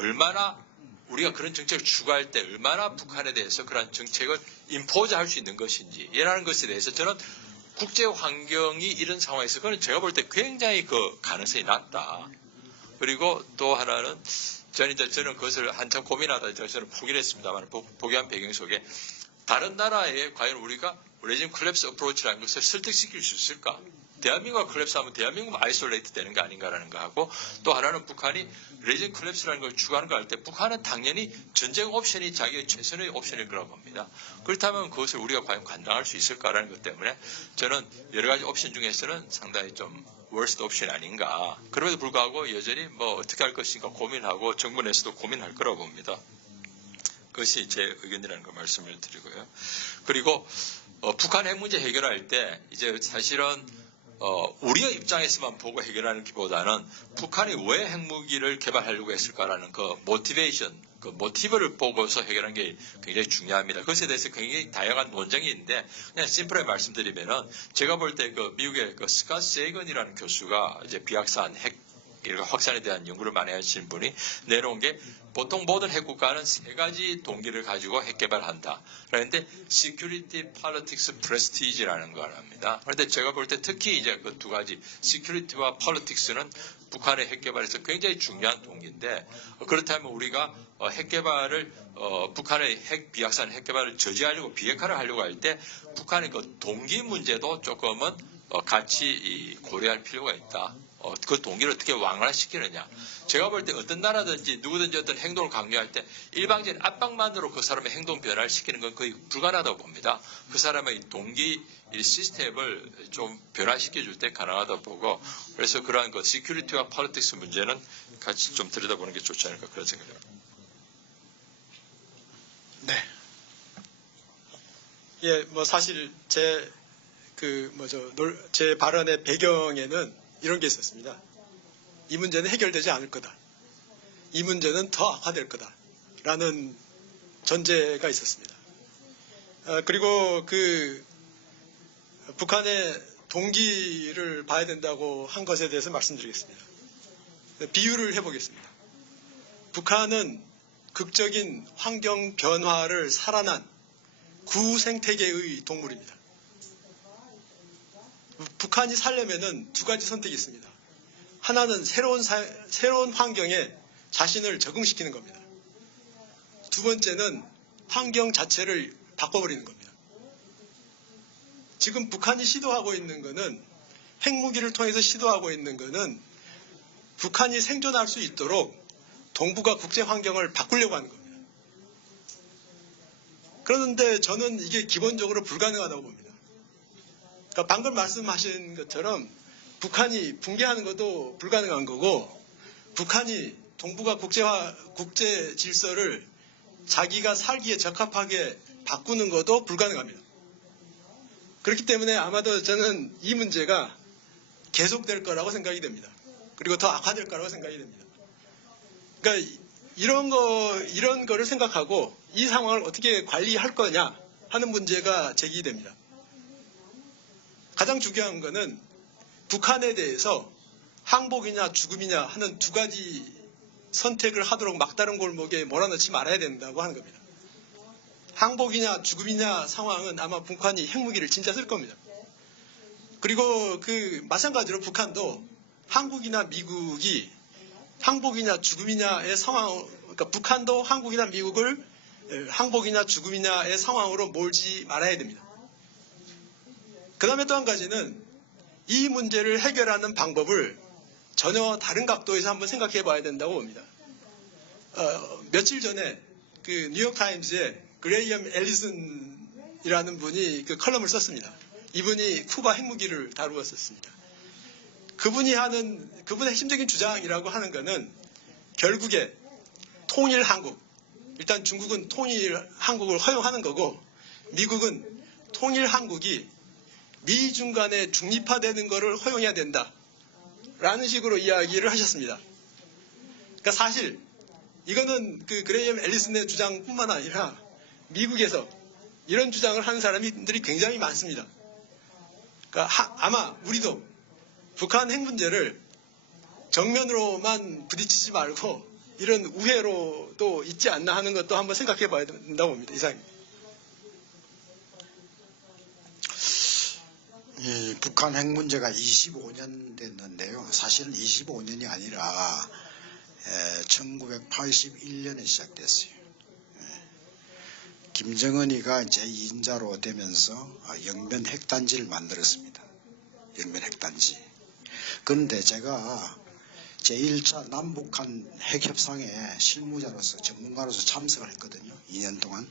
그런 정책을 추구할 때 얼마나 북한에 대해서 그런 정책을 임포즈할 수 있는 것인지 이라는 것에 대해서 저는 국제 환경이 이런 상황에서 그건 제가 볼 때 굉장히 그 가능성이 낮다. 그리고 또 하나는 저는 그것을 한참 고민하다 저는 포기를 했습니다만, 포기한 배경 속에 다른 나라에 과연 우리가 레짐 콜랩스 어프로치라는 것을 설득시킬 수 있을까? 대한민국과 콜랩스하면 대한민국은 아이솔레이트 되는 거 아닌가라는 거 하고, 또 하나는 북한이 레짐 콜랩스라는 걸 추구하는 거 할 때 북한은 당연히 전쟁 옵션이 자기의 최선의 옵션일 거라고 봅니다. 그렇다면 그것을 우리가 과연 감당할 수 있을까라는 것 때문에 저는 여러 가지 옵션 중에서는 상당히 좀 worst 옵션이 아닌가. 그럼에도 불구하고 여전히 뭐 어떻게 할 것인가 고민하고 정부 내에서도 고민할 거라고 봅니다. 그것이 제 의견이라는 걸 말씀을 드리고요. 그리고 북한 핵 문제 해결할 때 이제 사실은 우리의 입장에서만 보고 해결하는 것보다는 북한이 왜 핵무기를 개발하려고 했을까라는 그 모티베이션, 그 모티브를 보고서 해결하는 게 굉장히 중요합니다. 그것에 대해서 굉장히 다양한 논쟁이 있는데, 그냥 심플하게 말씀드리면은 제가 볼 때 그 미국의 그 스캇 세이건이라는 교수가 이제 비확산 핵 확산에 대한 연구를 많이 하시는 분이 내놓은 게, 보통 모든 핵국가는 세 가지 동기를 가지고 핵 개발한다. 그런데 security, politics, prestige라는 걸 합니다. 그런데 제가 볼 때 특히 이제 그 두 가지 security와 politics는 북한의 핵 개발에서 굉장히 중요한 동기인데, 그렇다면 우리가 핵 개발을 북한의 핵 비확산 핵 개발을 저지하려고 비핵화를 하려고 할 때 북한의 그 동기 문제도 조금은 같이 고려할 필요가 있다. 그 동기를 어떻게 완화시키느냐. 제가 볼 때 어떤 나라든지 누구든지 어떤 행동을 강요할 때 일방적인 압박만으로 그 사람의 행동 변화를 시키는 건 거의 불가능하다고 봅니다. 그 사람의 동기 시스템을 좀 변화시켜 줄 때 가능하다고 보고, 그래서 그러한 그 시큐리티와 폴리틱스 문제는 같이 좀 들여다보는 게 좋지 않을까 그런 생각입니다. 네. 예, 뭐 사실 제 발언의 배경에는 이런 게 있었습니다. 이 문제는 해결되지 않을 거다. 이 문제는 더 악화될 거다. 라는 전제가 있었습니다. 그리고 그 북한의 동기를 봐야 된다고 한 것에 대해서 말씀드리겠습니다. 비유를 해보겠습니다. 북한은 극적인 환경 변화를 살아난 구생태계의 동물입니다. 북한이 살려면은 두 가지 선택이 있습니다. 하나는 새로운 환경에 자신을 적응시키는 겁니다. 두 번째는 환경 자체를 바꿔버리는 겁니다. 지금 북한이 시도하고 있는 것은 핵무기를 통해서 시도하고 있는 것은 북한이 생존할 수 있도록 동북아 국제 환경을 바꾸려고 하는 겁니다. 그런데 저는 이게 기본적으로 불가능하다고 봅니다. 그러니까 방금 말씀하신 것처럼 북한이 붕괴하는 것도 불가능한 거고 북한이 동북아 국제 질서를 자기가 살기에 적합하게 바꾸는 것도 불가능합니다. 그렇기 때문에 아마도 저는 이 문제가 계속될 거라고 생각이 됩니다. 그리고 더 악화될 거라고 생각이 됩니다. 그러니까 이런 거를 생각하고 이 상황을 어떻게 관리할 거냐 하는 문제가 제기됩니다. 가장 중요한 거는 북한에 대해서 항복이냐 죽음이냐 하는 두 가지 선택을 하도록 막다른 골목에 몰아넣지 말아야 된다고 하는 겁니다. 항복이냐 죽음이냐 상황은 아마 북한이 핵무기를 진짜 쓸 겁니다. 그리고 마찬가지로 북한도 한국이나 미국이 항복이냐 죽음이냐의 상황, 그러니까 북한도 한국이나 미국을 항복이냐 죽음이냐의 상황으로 몰지 말아야 됩니다. 그 다음에 또 한 가지는 이 문제를 해결하는 방법을 전혀 다른 각도에서 한번 생각해 봐야 된다고 봅니다. 며칠 전에 뉴욕타임즈에 그레이엄 앨리슨이라는 분이 컬럼을 썼습니다. 이분이 쿠바 핵무기를 다루었었습니다. 그분의 핵심적인 주장이라고 하는 것은 결국에 통일 한국, 일단 중국은 통일 한국을 허용하는 거고 미국은 통일 한국이 미중 간에 중립화되는 것을 허용해야 된다라는 식으로 이야기를 하셨습니다. 그러니까 사실 이거는 그레이엄 앨리슨의 주장뿐만 아니라 미국에서 이런 주장을 하는 사람들이 굉장히 많습니다. 그러니까 아마 우리도 북한 핵 문제를 정면으로만 부딪히지 말고 이런 우회로도 있지 않나 하는 것도 한번 생각해 봐야 된다고 봅니다. 이상입니다. 북한 핵 문제가 25년 됐는데요. 사실은 25년이 아니라 1981년에 시작됐어요. 김정은이가 제2인자로 되면서 영변 핵단지를 만들었습니다. 영변 핵단지. 그런데 제가 제1차 남북한 핵협상에 실무자로서 전문가로서 참석을 했거든요. 2년 동안.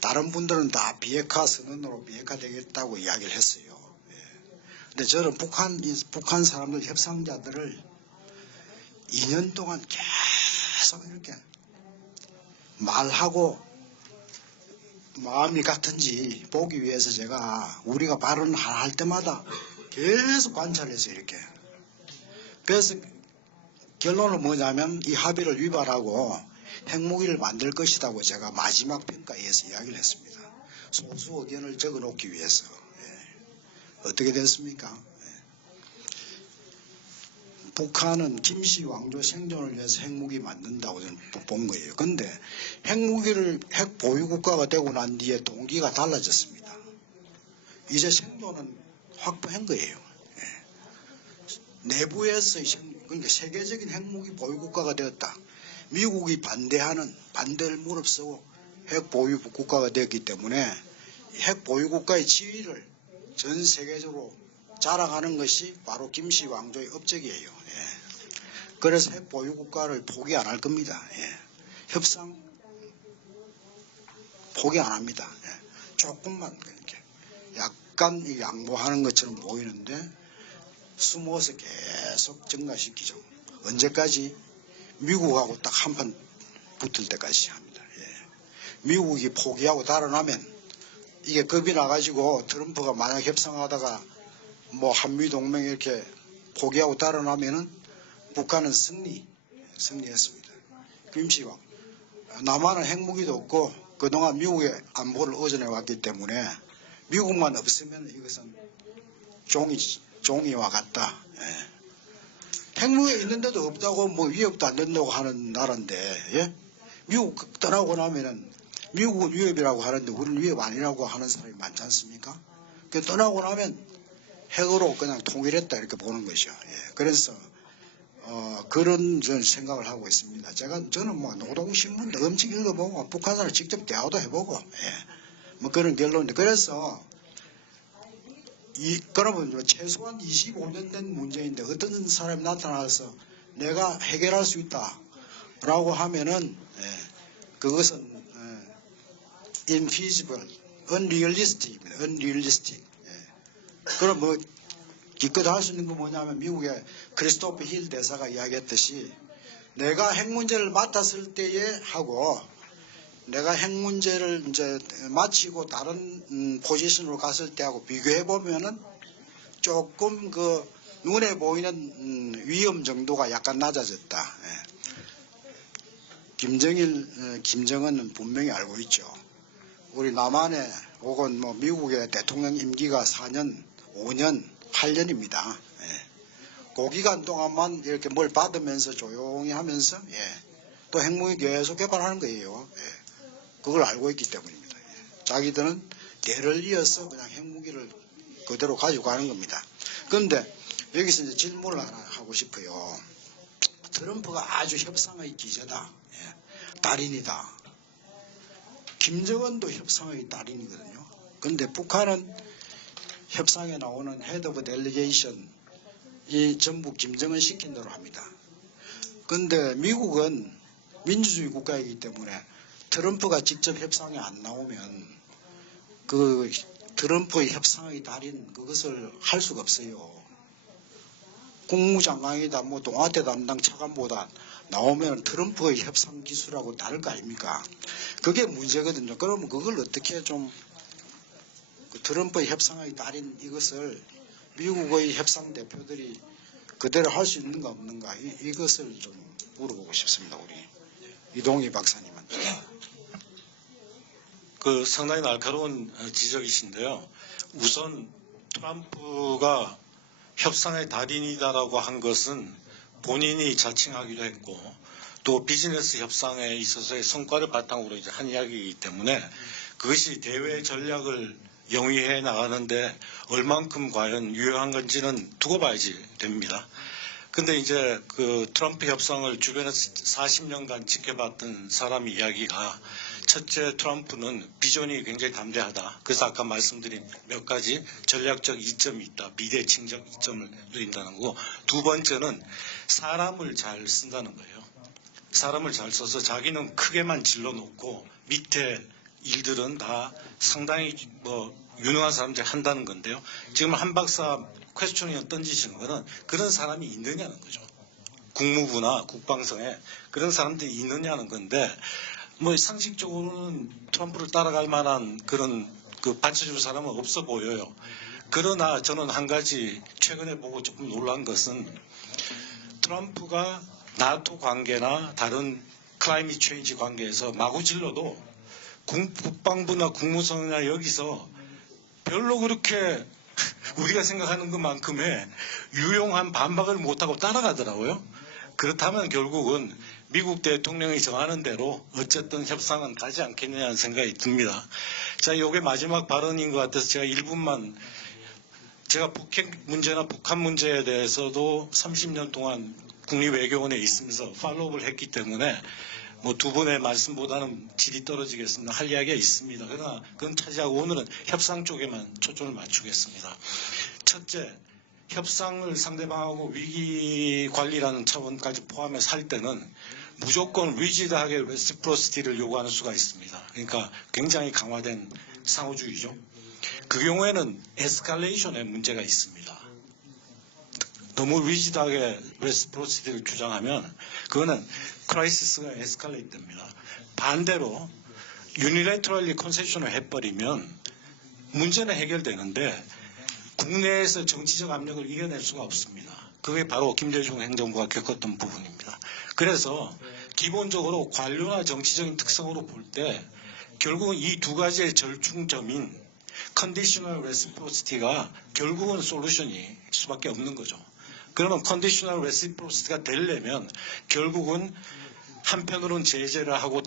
다른 분들은 다 비핵화 선언으로 비핵화되겠다고 이야기를 했어요. 근데 저는 북한 사람들 협상자들을 2년 동안 계속 이렇게 말하고 마음이 같은지 보기 위해서 제가 우리가 발언을 할 때마다 계속 관찰해서 이렇게. 그래서 결론은 뭐냐면 이 합의를 위반하고 핵무기를 만들 것이라고 제가 마지막 평가에서 이야기를 했습니다. 소수 의견을 적어놓기 위해서. 어떻게 됐습니까? 북한은 김씨 왕조 생존을 위해서 핵무기 만든다고 저는 본 거예요. 근데 핵 보유국가가 되고 난 뒤에 동기가 달라졌습니다. 이제 생존은 확보한 거예요. 내부에서 그러니까 세계적인 핵무기 보유국가가 되었다. 미국이 반대를 무릅쓰고 핵 보유 국가가 되었기 때문에 핵 보유 국가의 지위를 전 세계적으로 자랑하는 것이 바로 김씨 왕조의 업적이에요. 그래서 핵 보유 국가를 포기 안 할 겁니다. 협상 포기 안 합니다. 조금만 이렇게 약간 양보하는 것처럼 보이는데 숨어서 계속 증가시키죠. 언제까지? 미국하고 딱 한판 붙을 때까지 합니다. 미국이 포기하고 달아나면 이게 겁이 나가지고 트럼프가 만약 협상하다가 뭐 한미동맹 이렇게 포기하고 달아나면은 북한은 승리했습니다. 김씨왕 남한은 핵무기도 없고 그동안 미국의 안보를 의존해 왔기 때문에 미국만 없으면 이것은 종이와 같다. 핵무기 있는데도 없다고 뭐 위협도 안 된다고 하는 나라인데, 예? 미국 떠나고 나면은 미국은 위협이라고 하는데 우리는 위협 아니라고 하는 사람이 많지 않습니까? 그 떠나고 나면 핵으로 그냥 통일했다 이렇게 보는 거죠. 예. 그래서 그런 저는 생각을 하고 있습니다. 저는 뭐 노동신문도 엄청 읽어보고 북한사람 직접 대화도 해보고, 예. 뭐 그런 결론인데, 그래서 그러면 최소한 25년 된 문제인데 어떤 사람이 나타나서 내가 해결할 수 있다라고 하면은, 예, 그것은 infeasible, unrealistic입니다. unrealistic. 예. 그럼 뭐 기껏 할 수 있는 건 뭐냐면 미국의 크리스토프 힐 대사가 이야기했듯이 내가 핵 문제를 맡았을 때에 하고 내가 핵 문제를 이제 마치고 다른 포지션으로 갔을 때하고 비교해 보면은 조금 그 눈에 보이는 위험 정도가 약간 낮아졌다. 예. 김정은은 분명히 알고 있죠. 우리 남한의 혹은 뭐 미국의 대통령 임기가 4년, 5년, 8년입니다. 예. 그 기간 동안만 이렇게 뭘 받으면서 조용히 하면서, 예, 또 핵무기 계속 개발하는 거예요. 예. 그걸 알고 있기 때문입니다. 예. 자기들은 대를 이어서 그냥 핵무기를 그대로 가지고 가는 겁니다. 그런데 여기서 이제 질문을 하나 하고 싶어요. 트럼프가 아주 협상의 기재다. 예. 달인이다. 김정은도 협상의 달인이거든요. 그런데 북한은 협상에 나오는 헤드 오브 델리게이션 이 전부 김정은 시킨 대로 합니다. 그런데 미국은 민주주의 국가이기 때문에 트럼프가 직접 협상에 안 나오면 그 트럼프의 협상의 달인 그것을 할 수가 없어요. 국무장관이다 뭐 동아태 담당 차관보다 나오면 트럼프의 협상 기술하고 다를 거 아닙니까? 그게 문제거든요. 그러면 그걸 어떻게 좀 그 트럼프의 협상의 달인 이것을 미국의 협상 대표들이 그대로 할 수 있는가 없는가 이것을 좀 물어보고 싶습니다. 우리 이동희 박사님한테. 그 상당히 날카로운 지적이신데요. 우선 트럼프가 협상의 달인이다라고 한 것은 본인이 자칭하기도 했고 또 비즈니스 협상에 있어서의 성과를 바탕으로 이제 한 이야기이기 때문에 그것이 대외 전략을 영위해 나가는데 얼만큼 과연 유효한 건지는 두고 봐야지 됩니다. 근데 이제 그 트럼프 협상을 주변에서 40년간 지켜봤던 사람 이야기가 첫째 트럼프는 비전이 굉장히 담대하다. 그래서 아까 말씀드린 몇 가지 전략적 이점이 있다. 비대칭적 이점을 누린다는 거고 두 번째는 사람을 잘 쓴다는 거예요. 사람을 잘 써서 자기는 크게만 질러놓고 밑에 일들은 다 상당히 뭐 유능한 사람들이 한다는 건데요. 지금 한 박사 퀘스천을 던지시는 거는 그런 사람이 있느냐는 거죠. 국무부나 국방성에 그런 사람들이 있느냐는 건데 뭐 상식적으로는 트럼프를 따라갈 만한 그런 그 받쳐줄 사람은 없어 보여요. 그러나 저는 한 가지 최근에 보고 조금 놀란 것은 트럼프가 나토 관계나 다른 클라이밋 체인지 관계에서 마구 질러도 국방부나 국무성이나 여기서 별로 그렇게 우리가 생각하는 것만큼의 유용한 반박을 못하고 따라가더라고요. 그렇다면 결국은 미국 대통령이 정하는 대로 어쨌든 협상은 가지 않겠느냐는 생각이 듭니다. 자, 이게 마지막 발언인 것 같아서 제가 1분만 제가 북핵 문제나 북한 문제에 대해서도 30년 동안 국립외교원에 있으면서 팔로우를 했기 때문에 뭐 두 분의 말씀보다는 질이 떨어지겠습니다. 할 이야기가 있습니다. 그러나 그건 차지하고 오늘은 협상 쪽에만 초점을 맞추겠습니다. 첫째, 협상을 상대방하고 위기 관리라는 차원까지 포함해서 할 때는 무조건 리지드하게 레시프로시티를 요구하는 수가 있습니다. 그러니까 굉장히 강화된 상호주의죠. 그 경우에는 에스컬레이션에 문제가 있습니다. 너무 리지드하게 레시프로시티를 주장하면 그거는 크라이시스가 에스컬레이트 됩니다. 반대로 유니레터럴리 컨세션을 해버리면 문제는 해결되는데 국내에서 정치적 압력을 이겨낼 수가 없습니다. 그게 바로 김대중 행정부가 겪었던 부분입니다. 그래서 기본적으로 관료나 정치적인 특성으로 볼 때 결국은 이 두 가지의 절충점인 컨디셔널 레시프로시티가 결국은 솔루션일 수밖에 없는 거죠. 그러면 컨디셔널 레시프로시티가 되려면 결국은 한편으로는 제재를 하고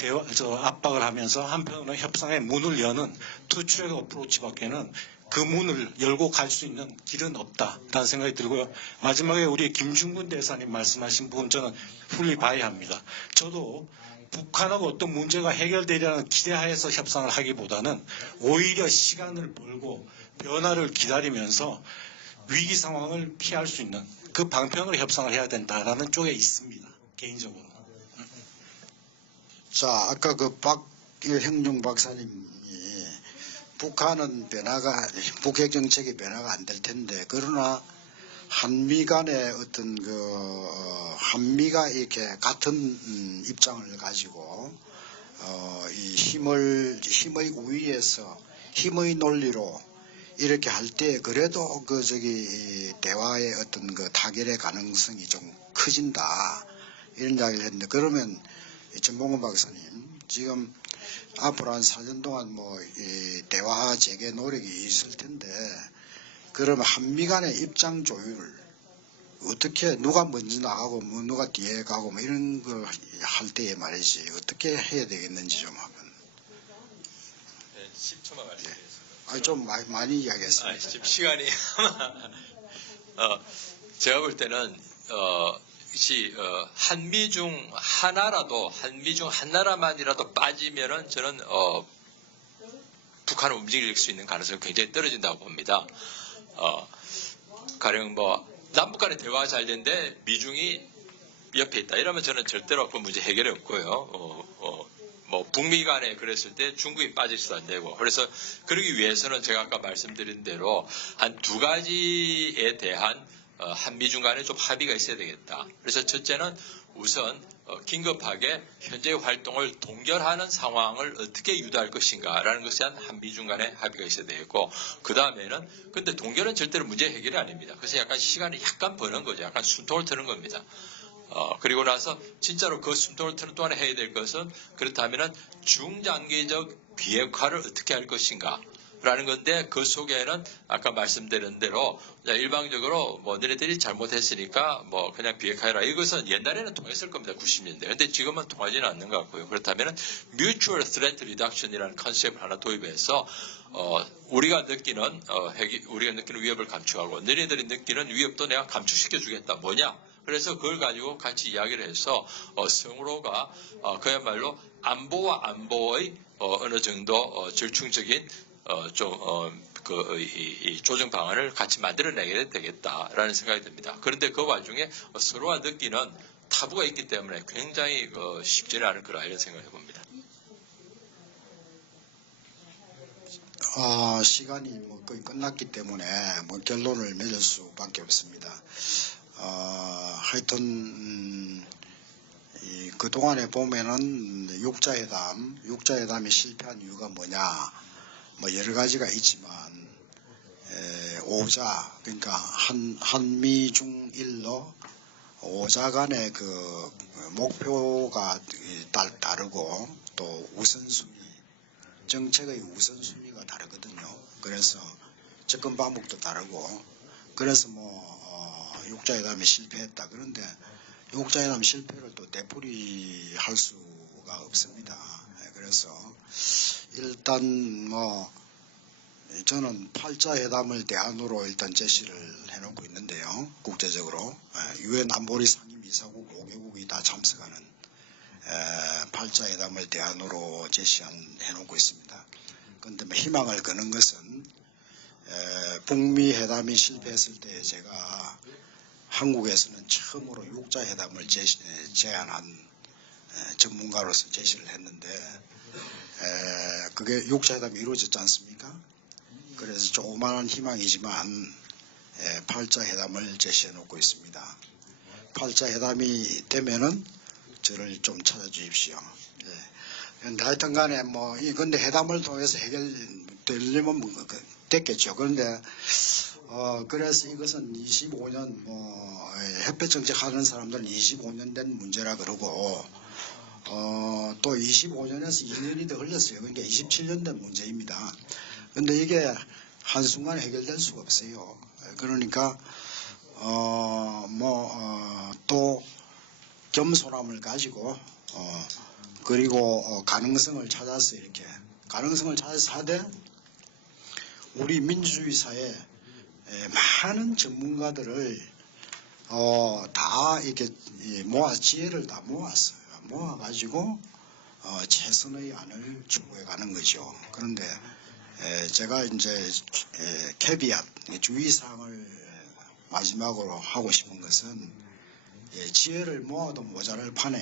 압박을 하면서 한편으로는 협상의 문을 여는 투트랙 어프로치밖에는 그 문을 열고 갈 수 있는 길은 없다라는 생각이 들고요. 마지막에 우리 김중근 대사님 말씀하신 부분 저는 풀리 바이합니다. 저도 북한하고 어떤 문제가 해결되리라는 기대하에서 협상을 하기보다는 오히려 시간을 벌고 변화를 기다리면서 위기 상황을 피할 수 있는 그 방편으로 협상을 해야 된다라는 쪽에 있습니다. 개인적으로. 자, 아까 그 박형중 박사님이 북한은 북핵 정책이 변화가 안 될 텐데, 그러나 한미 간의 어떤 한미가 이렇게 같은 입장을 가지고, 이 힘의 우위에서 힘의 논리로 이렇게 할 때, 그래도 대화의 어떤 타결의 가능성이 좀 커진다. 이런 이야기를 했는데, 그러면 전봉근 박사님, 지금 앞으로 한 4년 동안 이 대화 재개 노력이 있을 텐데, 그러면 한미 간의 입장 조율을 어떻게, 누가 먼저 나가고 누가 뒤에 가고 이런 거 할 때에 말이지, 어떻게 해야 되겠는지 좀 한번. 네, 10초만 말씀드리겠습니다. 좀 많이 이야기했습니다. 지금 시간이 제가 볼 때는 한미 중 한 나라만이라도 빠지면은 저는 북한을 움직일 수 있는 가능성이 굉장히 떨어진다고 봅니다. 가령 남북 간의 대화가 잘 되는데 미중이 옆에 있다 이러면 저는 절대로 그 문제 해결이 없고요. 북미 간에 그랬을 때 중국이 빠질 수도 안 되고, 그래서 그러기 위해서는 제가 아까 말씀드린 대로 한 두 가지에 대한 한미중 간에 좀 합의가 있어야 되겠다. 그래서 첫째는 우선 긴급하게 현재의 활동을 동결하는 상황을 어떻게 유도할 것인가라는 것에 대한 한미중 간의 합의가 있어야 되겠고, 그 다음에는 근데 동결은 절대로 문제 해결이 아닙니다. 그래서 약간 시간을 약간 버는 거죠. 약간 숨통을 트는 겁니다. 그리고 나서 진짜로 그 숨통을 트는 동안에 해야 될 것은, 그렇다면 중장기적 비핵화를 어떻게 할 것인가 라는 건데, 그 속에는 아까 말씀드린 대로 일방적으로 너네들이 잘못했으니까 그냥 비핵화해라, 이것은 옛날에는 통했을 겁니다. 90년대. 근데 지금은 통하지는 않는 것 같고요. 그렇다면 Mutual Threat Reduction이라는 컨셉을 하나 도입해서 우리가 느끼는 위협을 감축하고 너네들이 느끼는 위협도 내가 감축시켜 주겠다. 뭐냐? 그래서 그걸 가지고 같이 이야기를 해서 성으로가 그야말로 안보와 안보의 어느 정도 절충적인 조정 방안을 같이 만들어내야 되겠다라는 생각이 듭니다. 그런데 그 와중에 서로가 느끼는 타부가 있기 때문에 굉장히 쉽지는 않을 거라 이런 생각을 해봅니다. 시간이 거의 끝났기 때문에 결론을 맺을 수밖에 없습니다. 하여튼 그동안에 보면은 육자회담이 실패한 이유가 뭐냐, 여러 가지가 있지만 오자, 그러니까 한미중일로 오자 간의 그 목표가 다르고, 또 우선순위, 정책의 우선순위가 다르거든요. 그래서 접근 방법도 다르고, 그래서 육자회담이 실패했다. 그런데 육자회담 실패를 또 되풀이할 수가 없습니다. 그래서 일단 저는 8자 회담을 대안으로 일단 제시를 해놓고 있는데요. 국제적으로 유엔 안보리 상임이사국 5개국이 다 참석하는 8자 회담을 대안으로 제시해놓고 있습니다. 그런데 희망을 거는 것은 북미 회담이 실패했을 때 제가 한국에서는 처음으로 육자 회담을 제안한 전문가로서 제시를 했는데, 그게 육자 회담이 이루어졌지 않습니까? 그래서 조그마한 희망이지만 8자 회담을 제시해 놓고 있습니다. 8자 회담이 되면은 저를 좀 찾아주십시오. 근데 하여튼 간에 근데 회담을 통해서 해결되려면 됐겠죠. 그런데 그래서 이것은 25년 햇볕 정책 하는 사람들은 25년 된 문제라 그러고, 또 25년에서 2년이 더 흘렀어요. 그러니까 27년 된 문제입니다. 근데 이게 한순간에 해결될 수가 없어요. 그러니까 또 겸손함을 가지고 그리고 가능성을 찾아서 이렇게 가능성을 찾아서 하되 우리 민주주의 사회에 많은 전문가들을 다 이렇게 지혜를 다 모았어요. 모아가지고 최선의 안을 추구해 가는 거죠. 그런데 제가 이제 캐비앗 주의사항을 마지막으로 하고 싶은 것은 지혜를 모아도 모자랄 판에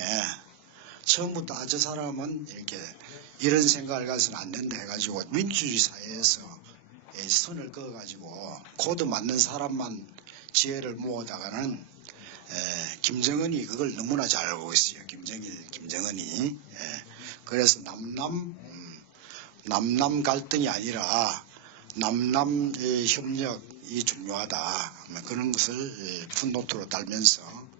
처음부터 저 사람은 이렇게 이런 생각을 가서는 안 된다 해가지고 민주주의 사회에서 선을 그어가지고 코드 맞는 사람만 지혜를 모으다가는 김정은이 그걸 너무나 잘 알고 있어요. 김정은이. 그래서 남남 갈등이 아니라 남남 협력이 중요하다. 그런 것을 풋노트로 달면서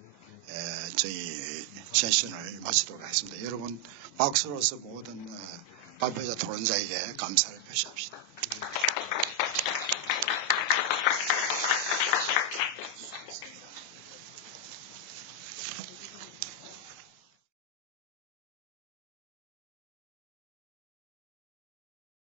저희 세션을 마치도록 하겠습니다. 여러분 박수로서 모든 발표자 토론자에게 감사를 표시합시다.